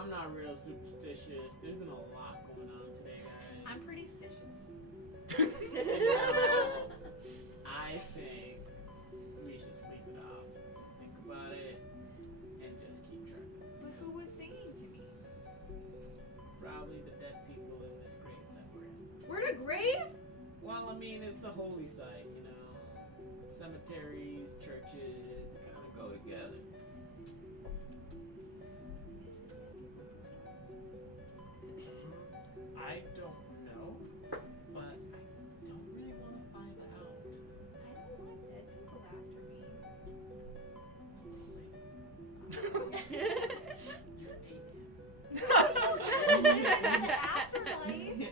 I'm not real superstitious. There's been a lot going on today, guys. I'm pretty stitious. I think we should sleep it off, think about it, and just keep trucking. But who was singing to me? Probably the dead people in this grave that we're in. We're in a grave? Well, I mean, it's a holy site, you know. Cemeteries, churches, kind of go together. Is it dead people? I don't know, but I don't really want to find out. I don't want dead people after me. You're The afterlife.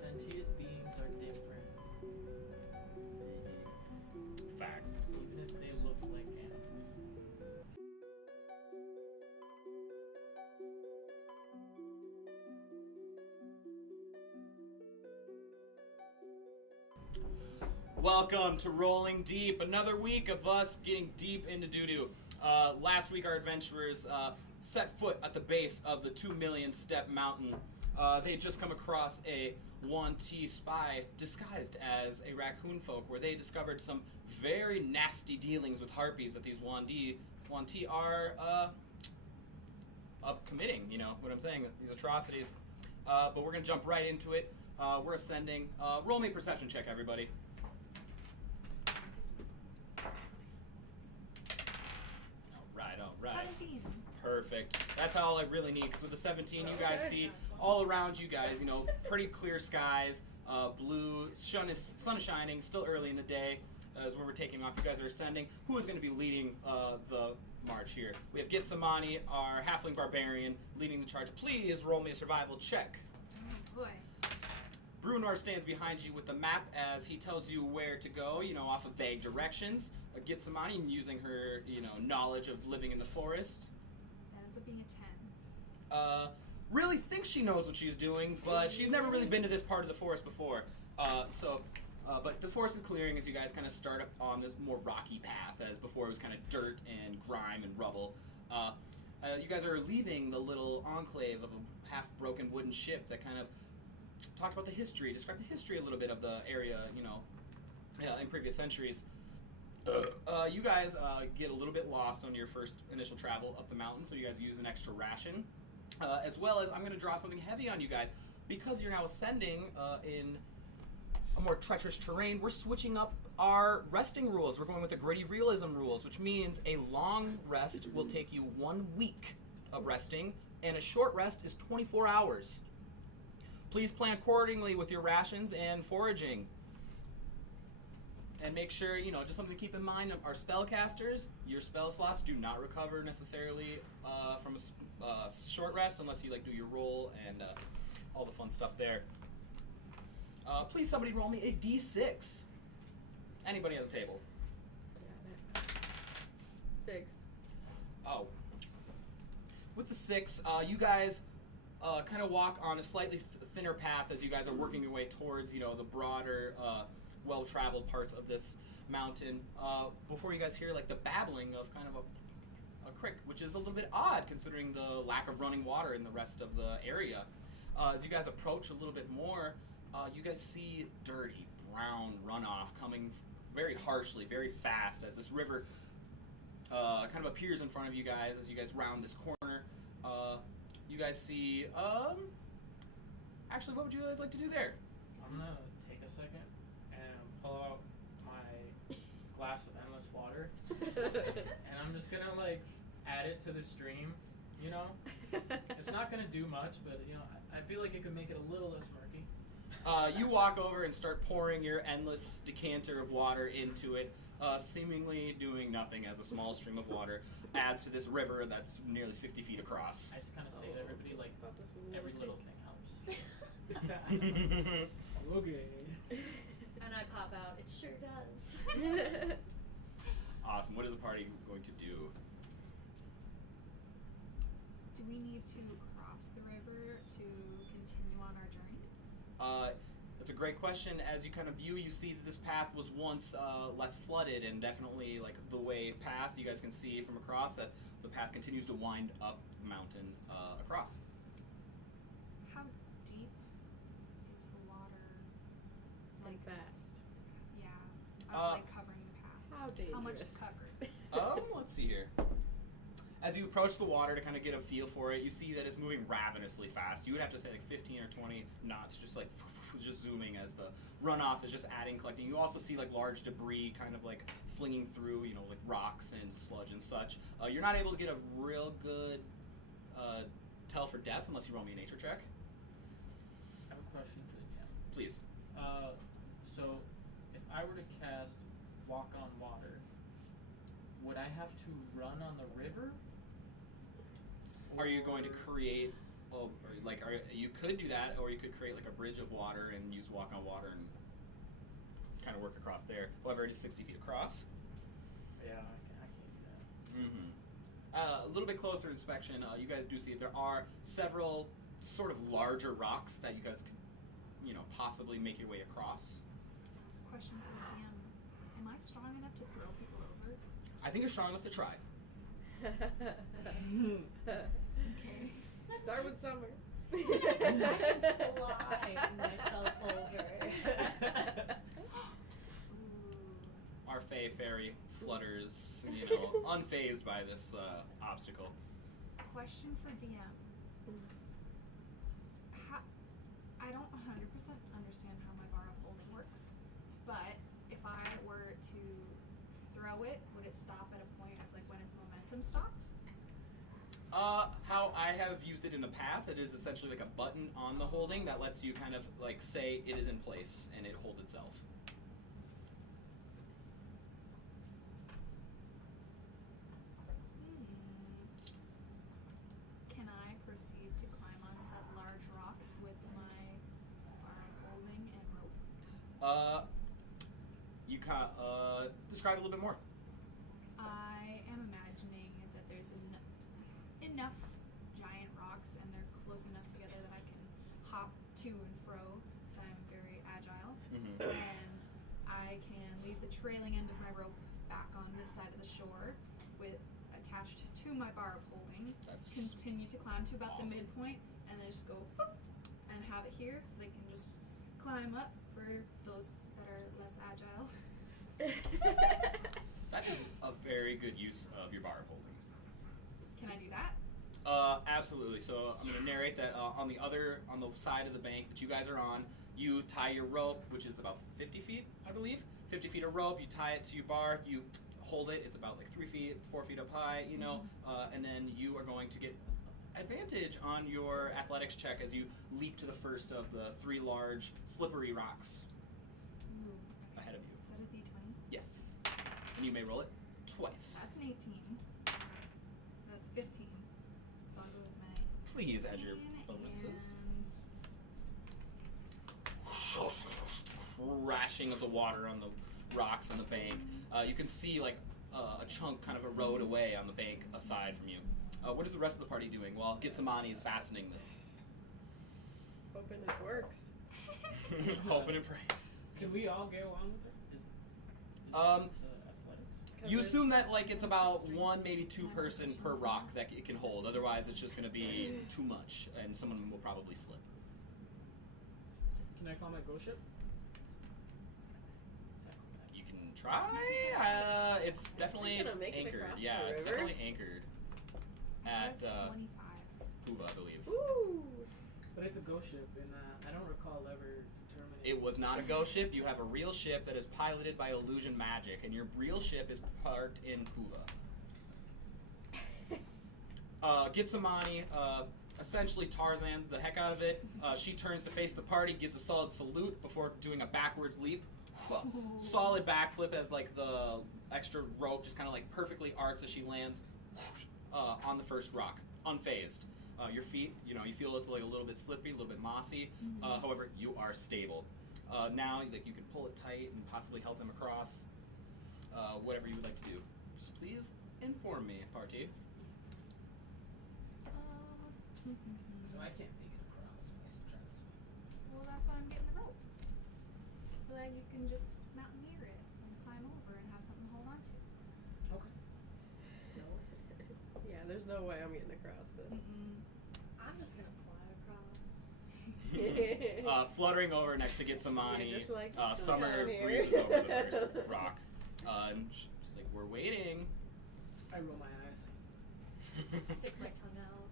Sentient beings are different. Facts. Even if they look like animals. Welcome to Rolling Deep, another week of us getting deep into doo-doo. Last week our adventurers set foot at the base of the 2 million step mountain. They had just come across a 1T spy disguised as a raccoon folk, where they discovered some very nasty dealings with harpies that these 1T are committing, you know what I'm saying, these atrocities. But we're going to jump right into it. We're ascending. Roll me a perception check, everybody. Right. 17. Perfect. That's all I really need, because with the 17, you guys see all around you guys, you know, pretty clear skies, blue, sun is shining, still early in the day, as when we're taking off. You guys are ascending. Who is going to be leading the march here? We have Gitsamani, our halfling barbarian, leading the charge. Please roll me a survival check. Oh boy. Brunor stands behind you with the map as he tells you where to go, you know, off of vague directions. Gitsamani, using her, you know, knowledge of living in the forest, That ends up being a 10. really thinks she knows what she's doing, but she's never really been to this part of the forest before. But the forest is clearing as you guys kind of start up on this more rocky path, as before it was kind of dirt and grime and rubble. You guys are leaving the little enclave of a half-broken wooden ship that kind of talked about the history, described the history a little bit of the area, you know, in previous centuries. You guys get a little bit lost on your first initial travel up the mountain, so you guys use an extra ration. As well as I'm going to drop something heavy on you guys. Because you're now ascending in a more treacherous terrain, we're switching up our resting rules. We're going with the gritty realism rules, which means a long rest will take you 1 week of resting, and a short rest is 24 hours. Please plan accordingly with your rations and foraging. And make sure, you know, just something to keep in mind, our spellcasters, your spell slots do not recover necessarily from a short rest unless you, like, do your roll and all the fun stuff there. Please, somebody roll me a d6. Anybody at the table? 6. Oh. With the 6, you guys kind of walk on a slightly thinner path as you guys are working your way towards, you know, the broader, well-traveled parts of this mountain. Before you guys hear, like, the babbling of kind of a creek, which is a little bit odd considering the lack of running water in the rest of the area. As you guys approach a little bit more, you guys see dirty brown runoff coming very harshly, very fast, as this river kind of appears in front of you guys as you guys round this corner. You guys see, actually, what would you guys like to do there? I'm gonna take a second and pull out my glass of endless water, and I'm just gonna, like, add it to the stream, you know? It's not gonna do much, but, you know, I feel like it could make it a little less murky. You walk over and start pouring your endless decanter of water into it, seemingly doing nothing as a small stream of water adds to this river that's nearly 60 feet across. I just kind of say to everybody, like, every little thing helps. Okay. And I pop out. It sure does. Awesome. What is the party going to do? Do we need to cross the river to continue on our journey? That's a great question. As you kind of view, you see that this path was once less flooded, and definitely like the way path, you guys can see from across that the path continues to wind up the mountain across. How deep is the water? And fast. Yeah. I was like covering the path. How dangerous. How much is covered? Let's see here. As you approach the water to kind of get a feel for it, you see that it's moving ravenously fast. You would have to say like 15 or 20 knots, just like just zooming as the runoff is just adding, collecting. You also see like large debris kind of like flinging through, you know, like rocks and sludge and such. You're not able to get a real good tell for depth unless you roll me a nature check. I have a question for the DM. Please. So, if I were to cast Walk on Water, would I have to run on the river? Are you going to create, you could do that, or you could create like a bridge of water and use Walk on Water and kind of work across there. However, it is 60 feet across. Yeah, I can't do that. Mm-hmm. A little bit closer inspection, you guys do see there are several sort of larger rocks that you guys could, you know, possibly make your way across. Question for the DM. Am I strong enough to throw people over? I think you're strong enough to try. Okay. Start with summer. Fly myself over. Our Fey Fairy flutters, you know, unfazed by this obstacle. Question for DM. I don't 100% understand how my bar of holding works, but if I were to throw it, would it stop at a point of like when its momentum stopped? How I have used it in the past, it is essentially like a button on the holding that lets you kind of like say it is in place and it holds itself. Can I proceed to climb on said large rocks with my bar of holding and rope? You can describe it a little bit more. I am imagining that there's enough giant rocks and they're close enough together that I can hop to and fro because I'm very agile. Mm-hmm. And I can leave the trailing end of my rope back on this side of the shore with attached to my bar of holding. That's Continue to climb to about awesome. the midpoint and then just go whoop, and have it here so they can just climb up for those that are less agile. That is a very good use of your bar of holding. Can I do that? Absolutely. So I'm going to narrate that on the side of the bank that you guys are on, you tie your rope, which is about 50 feet, I believe. 50 feet of rope, you tie it to your bar, you hold it, it's about like 3 feet, 4 feet up high, you know, and then you are going to get advantage on your athletics check as you leap to the first of the 3 large slippery rocks Ooh. ahead of you. Is that a d20? Yes. And you may roll it twice. That's an 18. That's 15. So I'll go with my Please add 18 your bonuses. and Crashing of the water on the rocks on the bank. You can see like a chunk kind of erode away on the bank aside from you. What is the rest of the party doing while Gitsamani is fastening this? Hoping this works. Hoping and praying. Can we all get along with it? Is athletics? You assume that like it's about 1, maybe 2 person per rock that it can hold. Otherwise, it's just going to be too much, and someone will probably slip. Can I call my ghost ship? You can try. It's definitely gonna make it anchored. across Yeah, the it's river. definitely anchored at that's 25. Puva, I believe. Ooh. But it's a ghost ship, and I don't recall ever determining. It was not a ghost ship. You have a real ship that is piloted by illusion magic, and your real ship is parked in Puva. Gitsamani essentially Tarzan the heck out of it. She turns to face the party, gives a solid salute before doing a backwards leap. Solid backflip as like the extra rope just kind of like perfectly arcs as she lands on the first rock, unfazed. Your feet, you know, you feel it's like a little bit slippy, a little bit mossy. However, you are stable. Now, like you can pull it tight and possibly help them across. Whatever you would like to do, just please inform me, party. So I can't make it across if I still try to swim. Well, that's why I'm getting the rope. so that you can just mountaineer it and climb over and have something to hold on to. Okay. Yeah, there's no way I'm getting across this. I'm just gonna fly across. Fluttering over next to Gitsamani, You're just like, Summer down here. breezes over the first rock. And she's like, we're waiting. I roll my eyes. Stick my tongue out.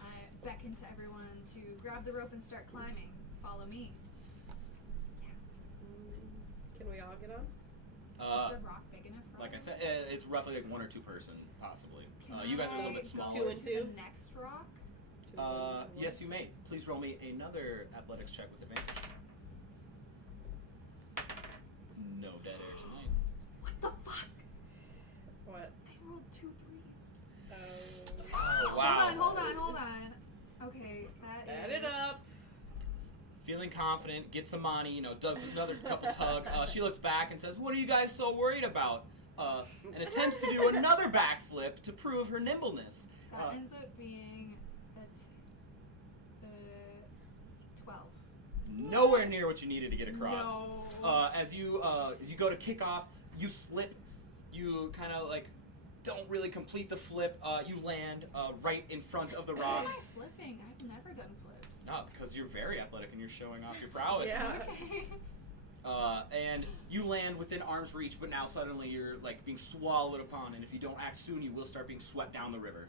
I beckon to everyone to grab the rope and start climbing. Follow me. Can we all get on? Is the rock big enough for Like I all of said, us? it's roughly like 1 or 2 person, possibly. Can You guys are a little I bit go smaller. 2 and to 2? the next rock? Yes, you may. Please roll me another athletics check with advantage. No dead air tonight. What the fuck? What? I rolled 2 3s. Oh, wow. Hold on. Okay, Add it up. Feeling confident, Gitsamani, does another couple tug. She looks back and says, "What are you guys so worried about?" And attempts to do another backflip to prove her nimbleness. That ends up being a 12. Nowhere near what you needed to get across. No. As you go to kick off, you slip. You kind of like don't really complete the flip. You land right in front of the Why rock. am I flipping? I've never done flips. Because you're very athletic and you're showing off your prowess. Yeah. Okay. And you land within arm's reach, but now suddenly you're like being swallowed upon, and if you don't act soon, you will start being swept down the river.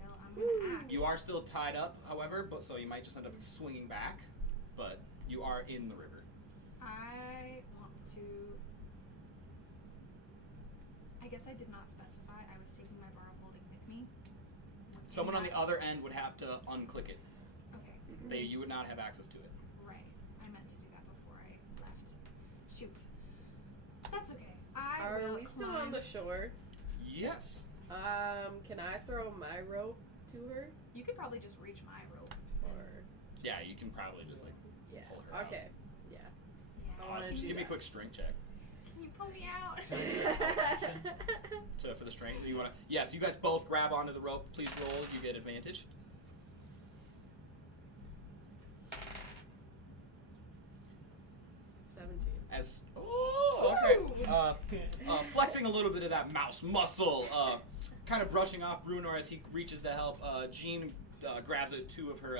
Well, I'm gonna act. You are still tied up, however, but so you might just end up swinging back, but you are in the river. I want to. I guess I did not specify I was taking my bar of holding with me. Someone on the other end would have to unclick it. Okay. You would not have access to it. Right. I meant to do that before I left. Shoot. That's okay. I Are will we still climb. on the shore? Yes. Can I throw my rope to her? You could probably just reach my rope. Or Yeah, you can probably just like yeah. pull her out. Okay. Yeah. Yeah. I wanna Just do give me a that. quick strength check. Can you pull me out? So for the strength, you want to? Yes, you guys both grab onto the rope. Please roll. You get advantage. As okay, flexing a little bit of that mouse muscle, kind of brushing off Bruno as he reaches to help. Jean grabs 2 of her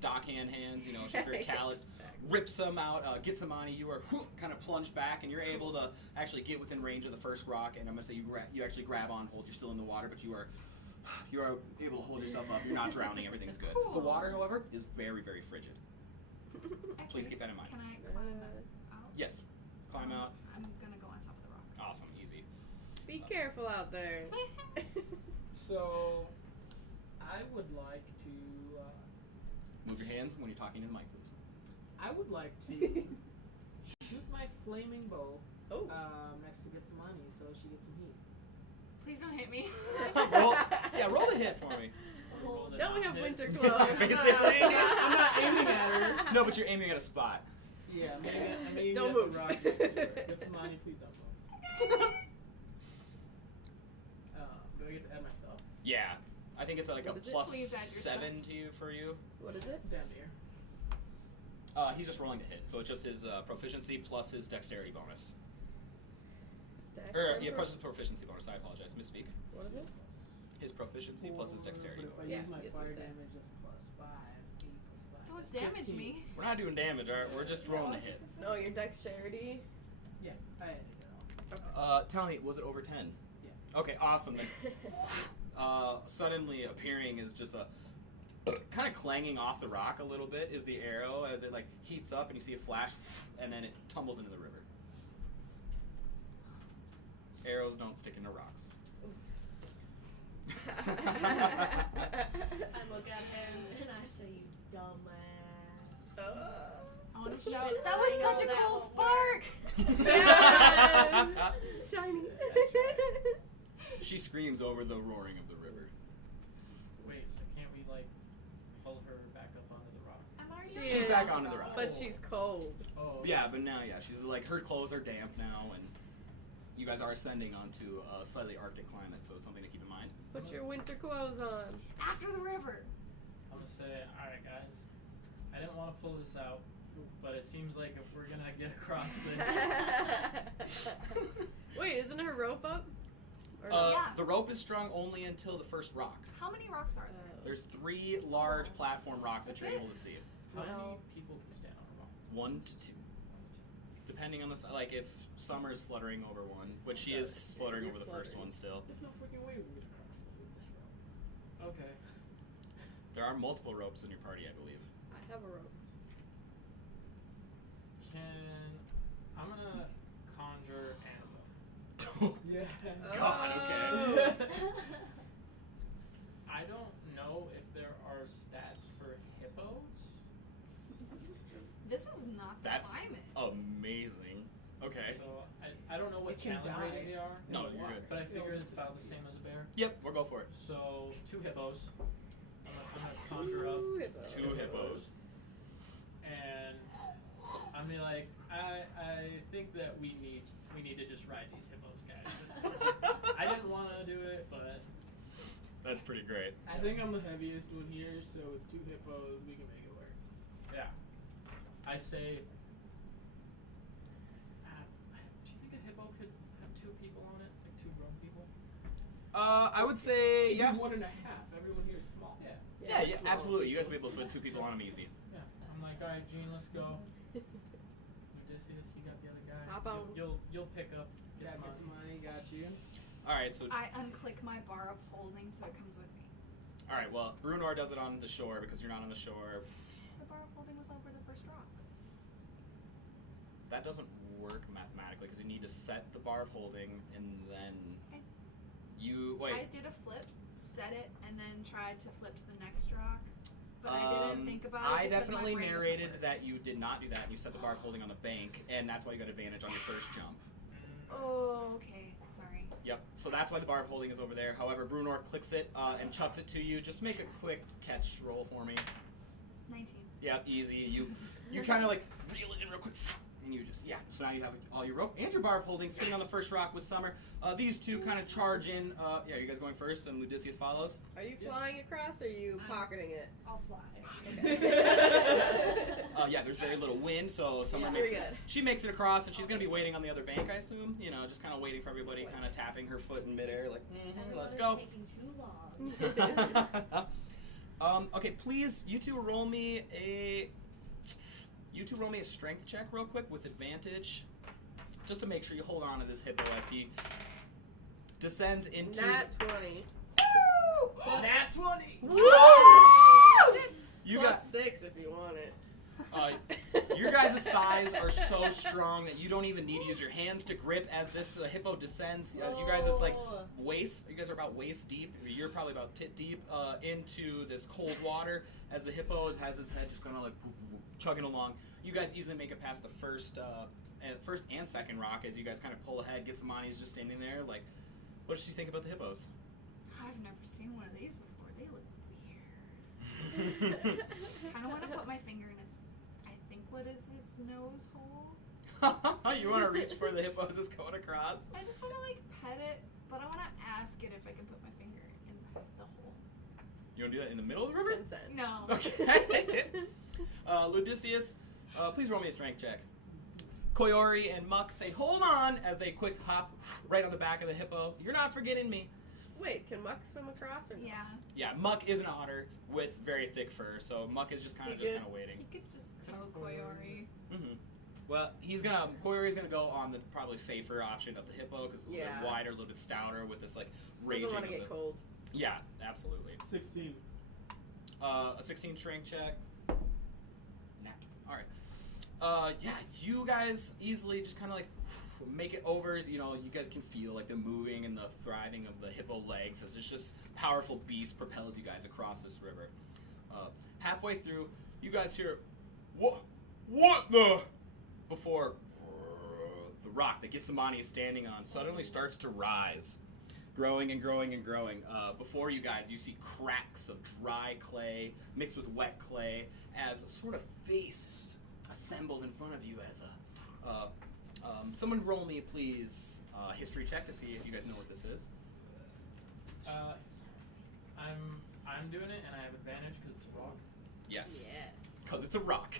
dockhand hands. She's very calloused. Rips them out. Gets them on you. You are kind of plunged back, and you're able to actually get within range of the first rock. And I'm gonna say you actually grab on hold. You're still in the water, but you are able to hold yourself up. You're not drowning. Everything's good. Cool. The water, however, is very, very frigid. Please keep that in mind. Can I climb out? Yes. Climb out. I'm gonna go on top of the rock. Awesome. Easy. Be careful out there. So, I would like to. Move your hands when you're talking to the mic, please. I would like to shoot my flaming bow Oh. next to Gitsamani so she gets some heat. Please don't hit me. Roll a hit for me. Roll the Don't we not have hit. winter clothes? Basically. I'm not aiming at her. No, but you're aiming at a spot. Yeah, I'm aiming Don't at move. the rock next to her. Gitsamani, please don't move. Do I get to add my stuff? Yeah. I think it's like What a is it? plus Please add your 7 to you for you. What is it? Damn near. He's just rolling to hit, so it's just his proficiency plus his dexterity bonus. Plus his proficiency bonus. I apologize. Misspeak. What is it? His proficiency plus his dexterity But if I bonus. Yeah, use my that's what fire I'm saying. damage, it's plus 5. 8 plus 5. Don't That's damage 15. me. We're not doing damage, alright? We're just rolling to hit. No, your dexterity. Yeah, I added it all. Tell me, was it over 10? Yeah. Okay, awesome. Then. Suddenly appearing is just a kind of clanging off the rock a little bit is the arrow as it like heats up and you see a flash and then it tumbles into the river. Arrows don't stick into rocks. I look at him and I say, "You dumbass." I want to Keep shout. it That was lying such a all cool that spark. Shiny. She screams over the roaring of the river. Wait, so can't we, like, pull her back up onto the rock? I'm already She She's is. back onto the rock. But she's cold. Oh. Yeah, but now, she's like, her clothes are damp now, and you guys are ascending onto a slightly arctic climate, so it's something to keep in mind. Put your winter clothes on. after the river. I'm gonna say, alright, guys. I didn't want to pull this out, but it seems like if we're gonna get across this, Wait, isn't her rope up? Or Yeah. The rope is strung only until the first rock. How many rocks are there? There's 3 large platform rocks that That's you're it? able to see. how Well. many people can stand on a rock? 1 to 2. Depending on the like if Summer is fluttering over one, which she is fluttering you're over the first fluttering. one still. There's no freaking way we get across this rope. Okay. There are multiple ropes in your party, I believe. I have a rope. I'm gonna conjure animal. Yeah. God, okay. I don't know if there are stats for hippos. This is not the That's climate. amazing. Okay. So I don't know what It can challenge die rating they are. No, in the you're water. good. But I It'll figure just it's about the disappear. same as a bear. Yep, we'll go for it. So 2 hippos. I'm gonna conjure up Ooh, hippos. 2 hippos. and I'm be like, I think that we need to just ride these hippos, guys. I didn't want to do it, but That's pretty great. I think I'm the heaviest one here, so with 2 hippos, we can make it work. yeah. I say. Do you think a hippo could have 2 people on it, like 2 grown people? I would say Maybe yeah. 1.5. Everyone here is small. Yeah. Yeah, absolutely. You guys will be able to fit 2 people on them easy. Yeah. I'm like, all right, Gene, let's go. Odysseus, you got the other guy. Hop on. You'll pick up. Get some money, got you. All right, so I unclick my bar of holding so it comes with me. all right. Well, Brunor does it on the shore because you're not on the shore. The bar of holding was over the first rock. That doesn't work mathematically because you need to set the bar of holding and then Okay. you wait. I did a flip, set it, and then tried to flip to the next rock. But I didn't think about it. I because definitely my brain doesn't narrated work. that you did not do that and you set the bar of holding on the bank, and that's why you got advantage on your first jump. Oh, okay. Sorry. Yep. So that's why the bar of holding is over there. However, Brunor clicks it and chucks it to you. Just make a quick catch roll for me. 19. Yep, easy. You kind of like reel it in real quick, and you just So now you have all your rope and your bar of holding sitting on the first rock with Summer. These 2 kind of charge in. You guys going first, and Odysseus follows. Are you flying across or are you pocketing it? I'll fly. There's very little wind, so Summer Yeah, makes you're it. good. She makes it across, and she's gonna be waiting on the other bank, I assume. You know, just kind of waiting for everybody, kind of tapping her foot in midair, like, Everyone let's is go. taking too long. Okay, please, you two roll me a strength check real quick with advantage, just to make sure you hold on to this hippo as he descends into. Nat 20. Nat 20. You Plus got 6 if you want it. your guys' thighs are so strong that you don't even need to use your hands to grip as this hippo descends. As you guys, it's like waist. You guys are about waist deep. You're probably about tit deep into this cold water as the hippo has his head just kind of like chugging along. You guys easily make it past the first and second rock as you guys kind of pull ahead. Get some money. He's just standing there. Like, what does she think about the hippos? I've never seen one of these before. They look weird. Kind of want to put my finger in its, I think, what is its nose hole? You want to reach for the hippos that's going across? I just want to like pet it, but I want to ask it if I can put my finger in the hole. You want to do that in the middle of the river? Consent. No. Okay. Ludicius, please roll me a strength check. Koyori and Muck say, hold on, as they quick hop right on the back of the hippo. You're not forgetting me. Wait, can Muck swim across or no? Yeah. Yeah, Muck is an otter with very thick fur, so Muck is just kind of waiting. He could just tow Koyori. Mm-hmm. Well, Koyori's gonna go on the probably safer option of the hippo because it's a little bit wider, a little bit stouter with this like raging. Doesn't want of to get the... cold. Yeah, absolutely. 16. A 16 strength check. Nah. All right. You guys easily just kind of like make it over. You know, you guys can feel like the moving and the thriving of the hippo legs as this just powerful beast propels you guys across this river. Halfway through, you guys hear, what the? Before the rock that Gitsamani is standing on suddenly starts to rise. Growing and growing and growing. Before you guys, you see cracks of dry clay mixed with wet clay as a sort of face assembled in front of you as someone roll me, please, history check to see if you guys know what this is. I'm doing it, and I have advantage because it's a rock. Yes. Yes. Because it's a rock.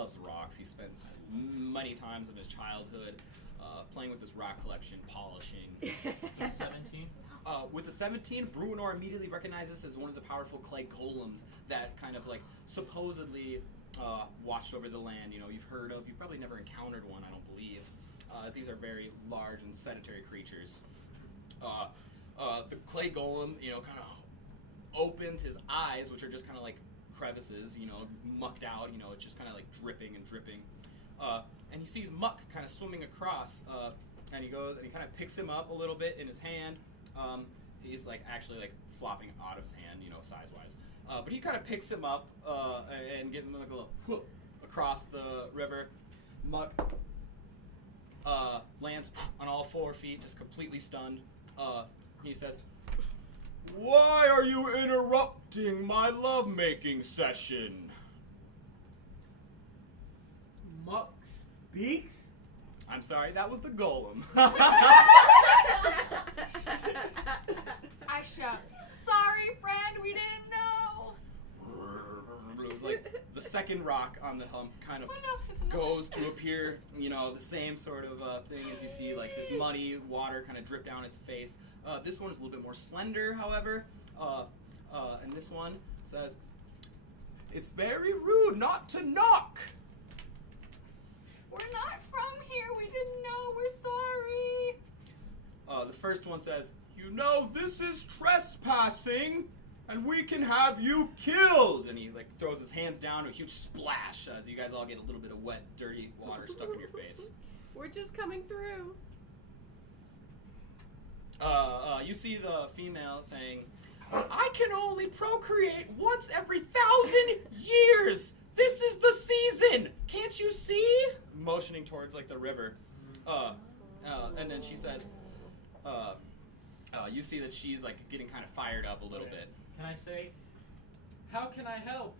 loves rocks. He spends many times of his childhood playing with his rock collection, polishing. 17. With a 17, Bruenor immediately recognizes as one of the powerful clay golems that kind of like supposedly watched over the land. You know, you've probably never encountered one, I don't believe. These are very large and sedentary creatures. The clay golem, you know, kind of opens his eyes, which are just kind of like crevices, you know, mucked out, you know, it's just kind of like dripping and dripping. And he sees Muck kind of swimming across, and he goes and he kind of picks him up a little bit in his hand. He's like actually like flopping out of his hand, you know, size-wise. But he kind of picks him up and gives him like a little whoop across the river. Muck lands on all 4 feet, just completely stunned. He says, "Why are you interrupting my lovemaking session?" Muck speaks? I'm sorry, that was the golem. I shout, "Sorry, friend, we didn't know." Like the second rock on the hump kind of Oh no, there's another. goes to appear, you know, the same sort of thing as you see, like this muddy water kind of drip down its face. This one is a little bit more slender, however, and this one says, "It's very rude not to knock." We're not from here. We didn't know. We're sorry. The first one says, "You know this is trespassing, and we can have you killed." And he like throws his hands down to a huge splash as you guys all get a little bit of wet, dirty water stuck in your face. We're just coming through. You see the female saying, "I can only procreate once every 1,000 years. This is the season. Can't you see?" Motioning towards like the river. And then she says, you see that she's like getting kind of fired up a little bit. Can I say, how can I help?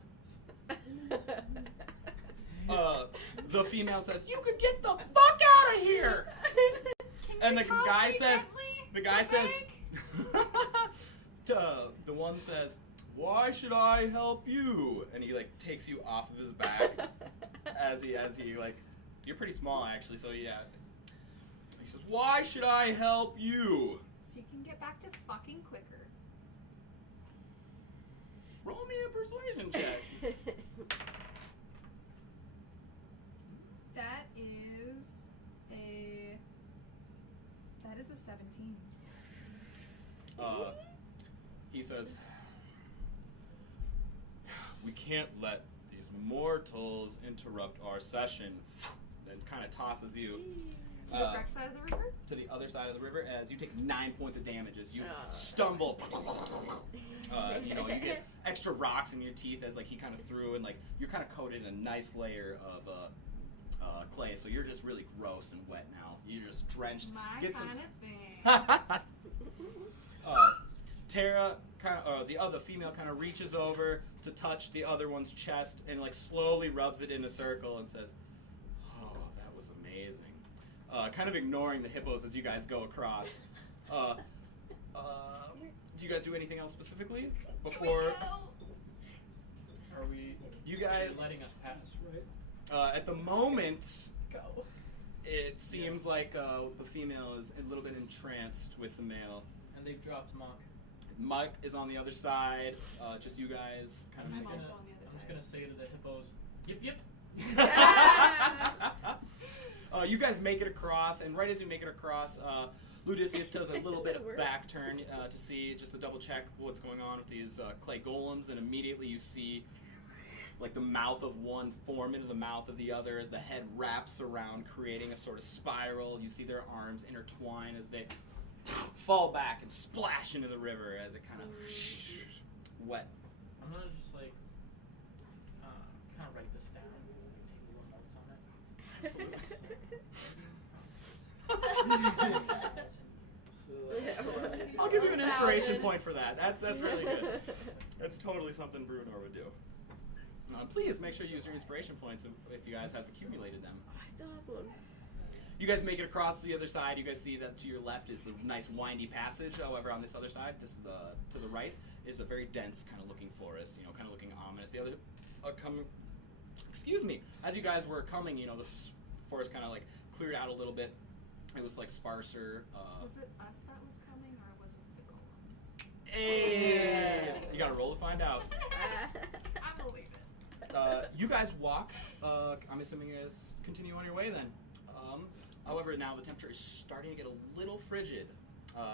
The female says, "You could get the fuck out of here." Can And you the toss guy me says, gently? the guy says, Big? the one says, "Why should I help you?" And he like takes you off of his back as he like, you're pretty small actually, so yeah. He says, "Why should I help you?" So you can get back to fucking quicker. Roll me a persuasion check. That is a 17. He says, "We can't let these mortals interrupt our session." And kind of tosses you To the correct side of the river? to the other side of the river as you take 9 points of damage as you stumble. You know, you get extra rocks in your teeth as like he kind of threw, and like you're kind of coated in a nice layer of clay, so you're just really gross and wet now. You're just drenched. My Get some- kind of thing. Tara the female kind of reaches over to touch the other one's chest and like slowly rubs it in a circle and says, "Oh, that was amazing." Kind of ignoring the hippos as you guys go across. Do you guys do anything else specifically before? Are we? You guys, You're letting us pass, right? at the moment, Go. it seems like the female is a little bit entranced with the male. And they've dropped Mock. Mike is on the other side. Just you guys kind I'm of. just I'm gonna, also on the other I'm just side. gonna say to the hippos, yip yip. You guys make it across, and right as you make it across, Ludicius does a little bit of back turn to see, just to double check what's going on with these clay golems, and immediately you see like the mouth of one form into the mouth of the other as the head wraps around, creating a sort of spiral. You see their arms intertwine as they fall back and splash into the river as it kind of wet. I'm gonna just like kind of write this down, take little notes on it. Absolutely. I'll give you an inspiration point for that. That's really good. That's totally something Bruenor would do. Please make sure you use your inspiration points if you guys have accumulated them. I still have one. You guys make it across to the other side. You guys see that to your left is a nice windy passage. However, on this other side, to the right, is a very dense kind of looking forest. You know, kind of looking ominous. The other excuse me, as you guys were coming, you know, this forest kind of like cleared out a little bit. It was like sparser. Was it us that was coming, or was it the golems? Hey, you gotta roll to find out. I believe it. You guys walk. I'm assuming you guys continue on your way then. However, now the temperature is starting to get a little frigid.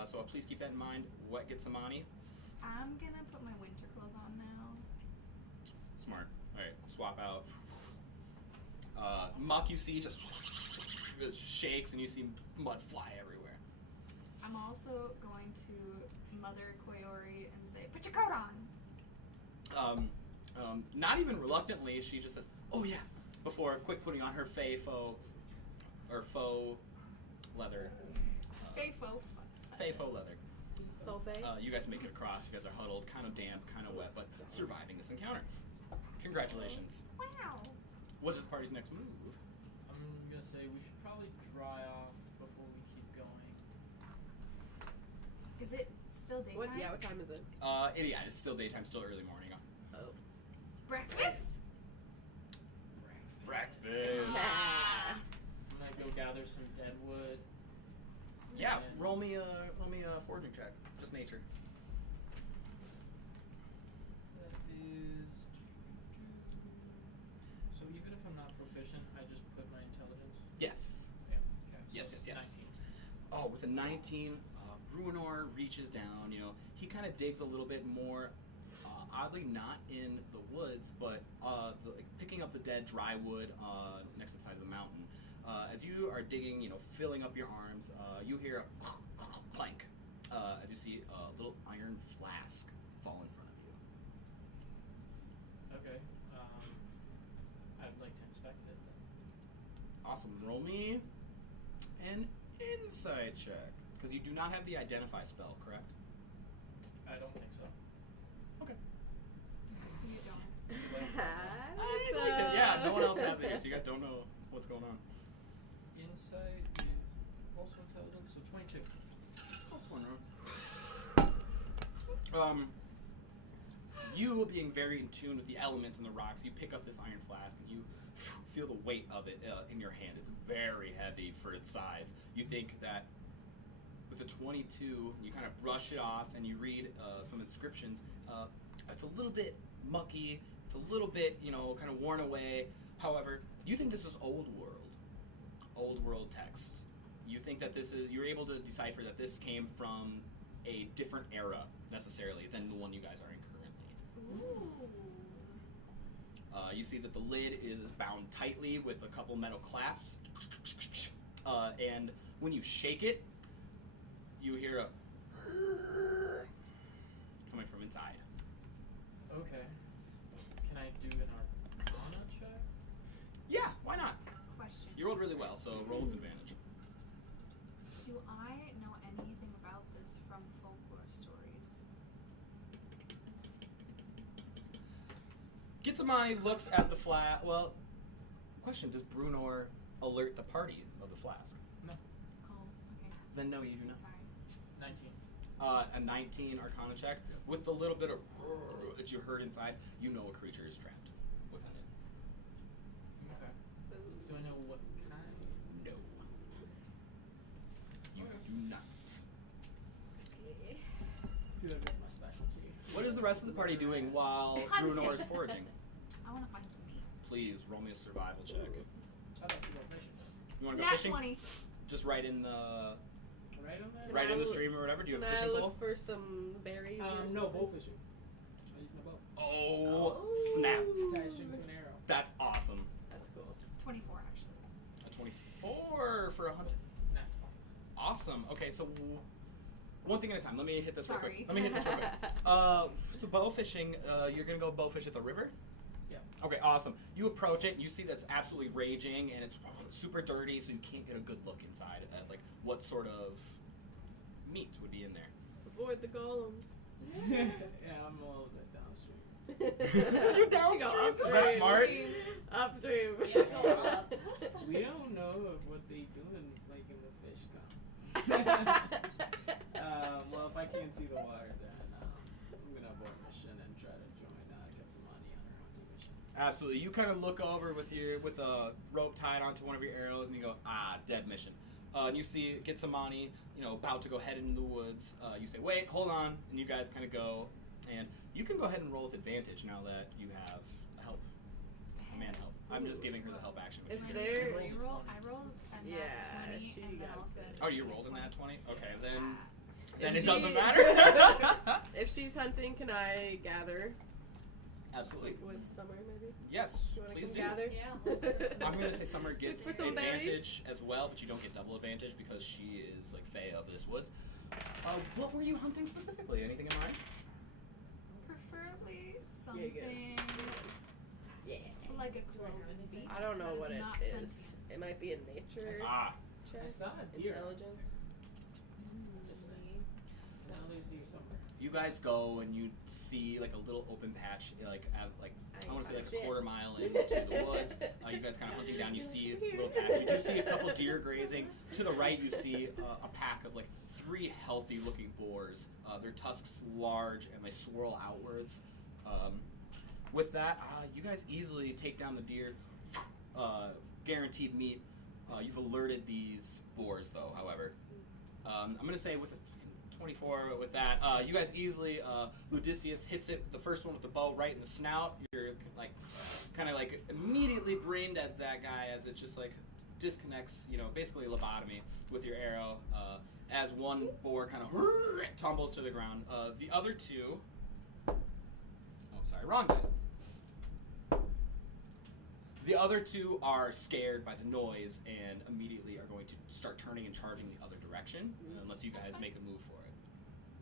So please keep that in mind. What gets Amani? I'm gonna put my winter clothes on now. Smart. All right, swap out. Muck, you see, just shakes, and you see mud fly everywhere. I'm also going to mother Koyori and say, "Put your coat on." Not even reluctantly, she just says, "Oh yeah," before quick putting on her faux leather. Faux leather. You guys make it across. You guys are huddled, kind of damp, kind of wet, but surviving this encounter. Congratulations. Wow. What is the party's next move? I'm gonna say we should probably dry off before we keep going. Is it still daytime? What time is it? It's still daytime, still early morning. Oh. Breakfast? Breakfast. Nah. I'm gonna go gather some dead wood. Yeah, and- roll me a foraging check. Just nature. That is. So even if I'm not proficient, I just put my intelligence. Yes. Yeah. Okay. Yes, So yes, it's yes. 19. Oh, with a 19, Bruenor reaches down. You know, he kind of digs a little bit more. Oddly, not in the woods, but picking up the dead dry wood next to the side of the mountain. As you are digging, you know, filling up your arms, you hear a clank as you see a little iron flask fall in front of you. Okay. I'd like to inspect it. Awesome. Roll me an insight check, because you do not have the identify spell, correct? I don't think so. Okay. You don't. I'd like to, yeah, no one else has it here, so you guys don't know what's going on. Insight is also intelligence, so 22. You being very in tune with the elements and the rocks, you pick up this iron flask and you feel the weight of it in your hand. It's very heavy for its size. You think that with a 22, you kind of brush it off and you read some inscriptions. It's a little bit mucky. It's a little bit, you know, kind of worn away. However, you think this is old world text. You think that this is, you're able to decipher that this came from a different era necessarily than the one you guys are in currently. Ooh. You see that the lid is bound tightly with a couple metal clasps, and when you shake it, you hear a coming from inside. Okay. Can I do an Arcana check? Yeah, why not? Question. You rolled really well, so roll with advantage. Do I know anything about this from folklore stories? Gitsamani looks at the flask. Well, question: does Brunor alert the party of the flask? No. Oh, okay. Then no, you do not. Sorry. 19. A 19 Arcana check with the little bit of that you heard inside. You know a creature is trapped within it. Okay. Do I know what kind? No, you do not. I feel like that's my specialty. What is the rest of the party doing while Hunting. Brunor is foraging? I want to find some meat. Please roll me a survival check. I'd like to go fishing. You want to go Nat fishing? 20. Just right in the Right on that? right I in the look- stream or whatever. Do you have a Can I fishing pole? look for some berries? or No, something? bow fishing. I use my bow. Oh, snap! Tie a string to an arrow. That's awesome. That's cool. 24, actually. A 24 for a hunt. Nat 20s. Awesome. Okay, so one thing at a time. Let me hit this real Sorry. quick. Let me hit this real quick. So bow fishing, you're gonna go bow fish at the river? Yeah. Okay, awesome. You approach it and you see that's absolutely raging and it's super dirty, so you can't get a good look inside at like what sort of meat would be in there. Avoid the golems. Yeah, I'm a little bit downstream. You're downstream? Go Is that upstream. smart? Upstream. Yeah, go up. We don't know of what they doing like in the fish come. Well, if I can't see the water, then I'm gonna abort mission and try to join Tetsamani on her hunting mission. Absolutely. You kind of look over with a rope tied onto one of your arrows, and you go, dead mission. And you see Gitsamani, about to go head into the woods. You say, wait, hold on, and you guys kind of go, and you can go ahead and roll with advantage now that you have help. Man help. I'm just giving her the help action. Which If you When get. there- I rolled a nat Yeah, 20 she and then got also. it. Oh, you rolled in that 20? Okay, then If it she- doesn't matter. If she's hunting, can I gather Absolutely. with Summer, maybe? Yes, You want to please come do. gather? Yeah. I'm going to say Summer gets For some advantage berries. as well, but you don't get double advantage because she is like Fae of this woods. What were you hunting specifically? Anything in mind? Preferably Yeah, something Yeah. like a cloven beast. I don't know that what it not is. sentient. It might be a nature Ah, check. I saw a deer. Intelligence. Now there's deer somewhere. you guys go and you see like a little open patch, I want to say like a quarter mile into the woods. You guys kind of hunting down. You see a little patch. You do see a couple deer grazing. To the right, you see a pack of like 3 healthy-looking boars. Their tusks large and they swirl outwards. With that, you guys easily take down the deer. Guaranteed meat. You've alerted these boars, though. However, I'm gonna say with a 24 with that, you guys easily. Odysseus hits it, the first one with the bow, right in the snout. You're like, kind of like immediately brain deads that guy as it just like disconnects. Basically lobotomy with your arrow. As one boar kind of tumbles to the ground. The other 2. Oh, sorry, wrong dice. The other 2 are scared by the noise and immediately are going to start turning and charging the other direction, unless you guys That's make a move for it.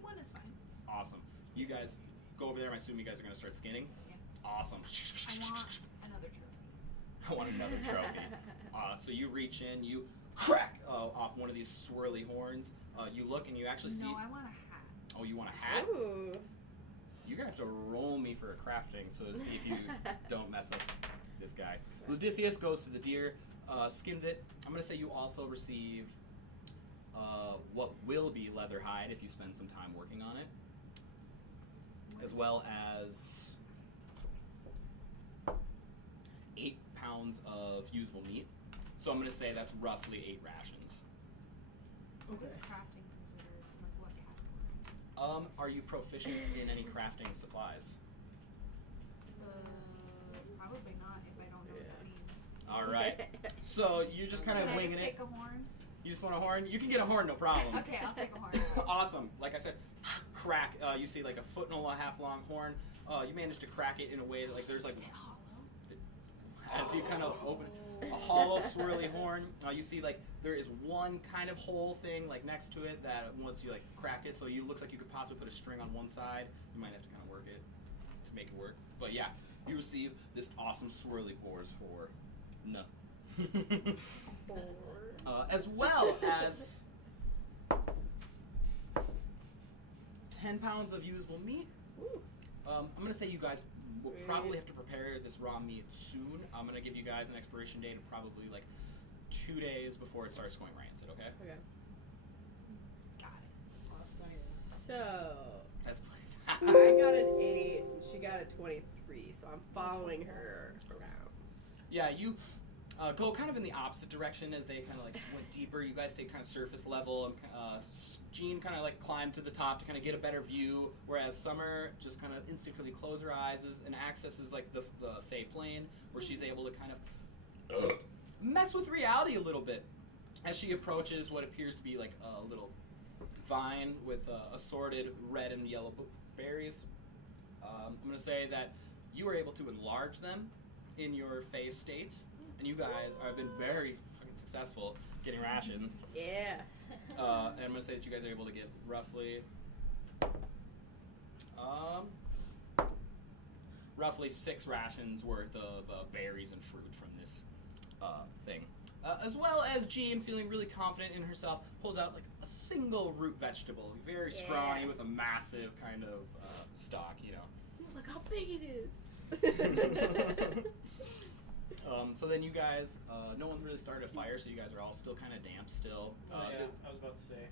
One is fine. Awesome. You guys go over there. I assume you guys are going to start skinning. Yeah. Awesome. I want another trophy. I want another trophy. So you reach in, you crack off one of these swirly horns. You look and you actually see. No, I want a hat. Oh, you want a hat? Ooh. You're gonna have to roll me for a crafting, so to see if you don't mess up this guy. Odysseus goes to the deer, skins it. I'm gonna say you also receive what will be leather hide if you spend some time working on it, as well as 8 pounds of usable meat. So I'm gonna say that's roughly 8 rations. What is crafting considered? Like what category? Are you proficient in any crafting supplies? Probably not if I don't know what that means. All right. So you're just kind of Can I winging just it. take a horn? You just want a horn? You can get a horn, no problem. Okay, I'll take a horn. Awesome. Like I said, crack. You see like a 1.5 foot long horn. You manage to crack it in a way that like there's like Is it hollow? as you kind of open a hollow swirly horn. You see like there is one kind of hole thing like next to it that once you like crack it, so you looks like you could possibly put a string on one side. You might have to kind of work it to make it work. But yeah, you receive this awesome swirly boar's horn. No. As well as 10 pounds of usable meat. I'm going to say you guys will Sweet. probably have to prepare this raw meat soon. I'm going to give you guys an expiration date of probably like 2 days before it starts going rancid, okay? Okay. Got it. So That's I got an 8 and she got a 23, so I'm following her around. Yeah, you go kind of in the opposite direction as they kind of like went deeper. You guys stayed kind of surface level, and Jean kind of like climbed to the top to kind of get a better view, whereas Summer just kind of instinctively closes her eyes and accesses like the Fey plane, where she's able to kind of mess with reality a little bit as she approaches what appears to be like a little vine with assorted red and yellow berries. I'm going to say that you were able to enlarge them in your Fey state, and you guys have been very fucking successful getting rations. Yeah. And I'm going to say that you guys are able to get roughly 6 rations worth of berries and fruit from this thing. As well as Jean, feeling really confident in herself, pulls out like a single root vegetable, very scrawny with a massive kind of stalk, you know. Look how big it is. So then you guys, no one's really started a fire, so you guys are all still kind of damp still. Yeah, I was about to say,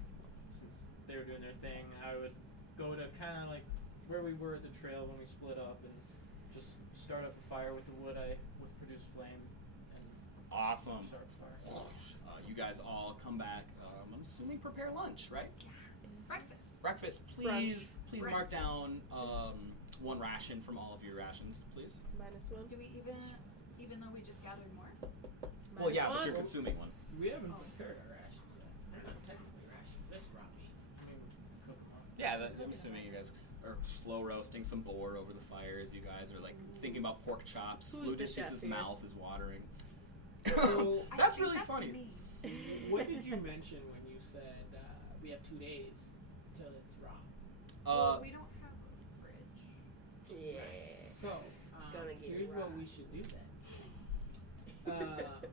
since they were doing their thing, I would go to kind of like where we were at the trail when we split up and just start up a fire with the wood I with produced flame and Awesome. start a fire. You guys all come back. I'm assuming prepare lunch, right? Breakfast. Breakfast. Please mark down 1 ration from all of your rations, please. -1. Do we even though we just gathered more? Well, yeah, but -1. you're consuming 1. We haven't prepared our rations yet. They're not technically rations. That's raw meat. I mean, we can cook them up. Yeah, I'm assuming you guys are slow roasting some boar over the fire as you guys are like thinking about pork chops. Who's the chef Ludicius's here? mouth is watering. So, I That's think really funny. Me. what did you mention when you said we have 2 days till it's raw? Well, we don't have a fridge. Yeah. So, Gonna get here's what raw. we should do then.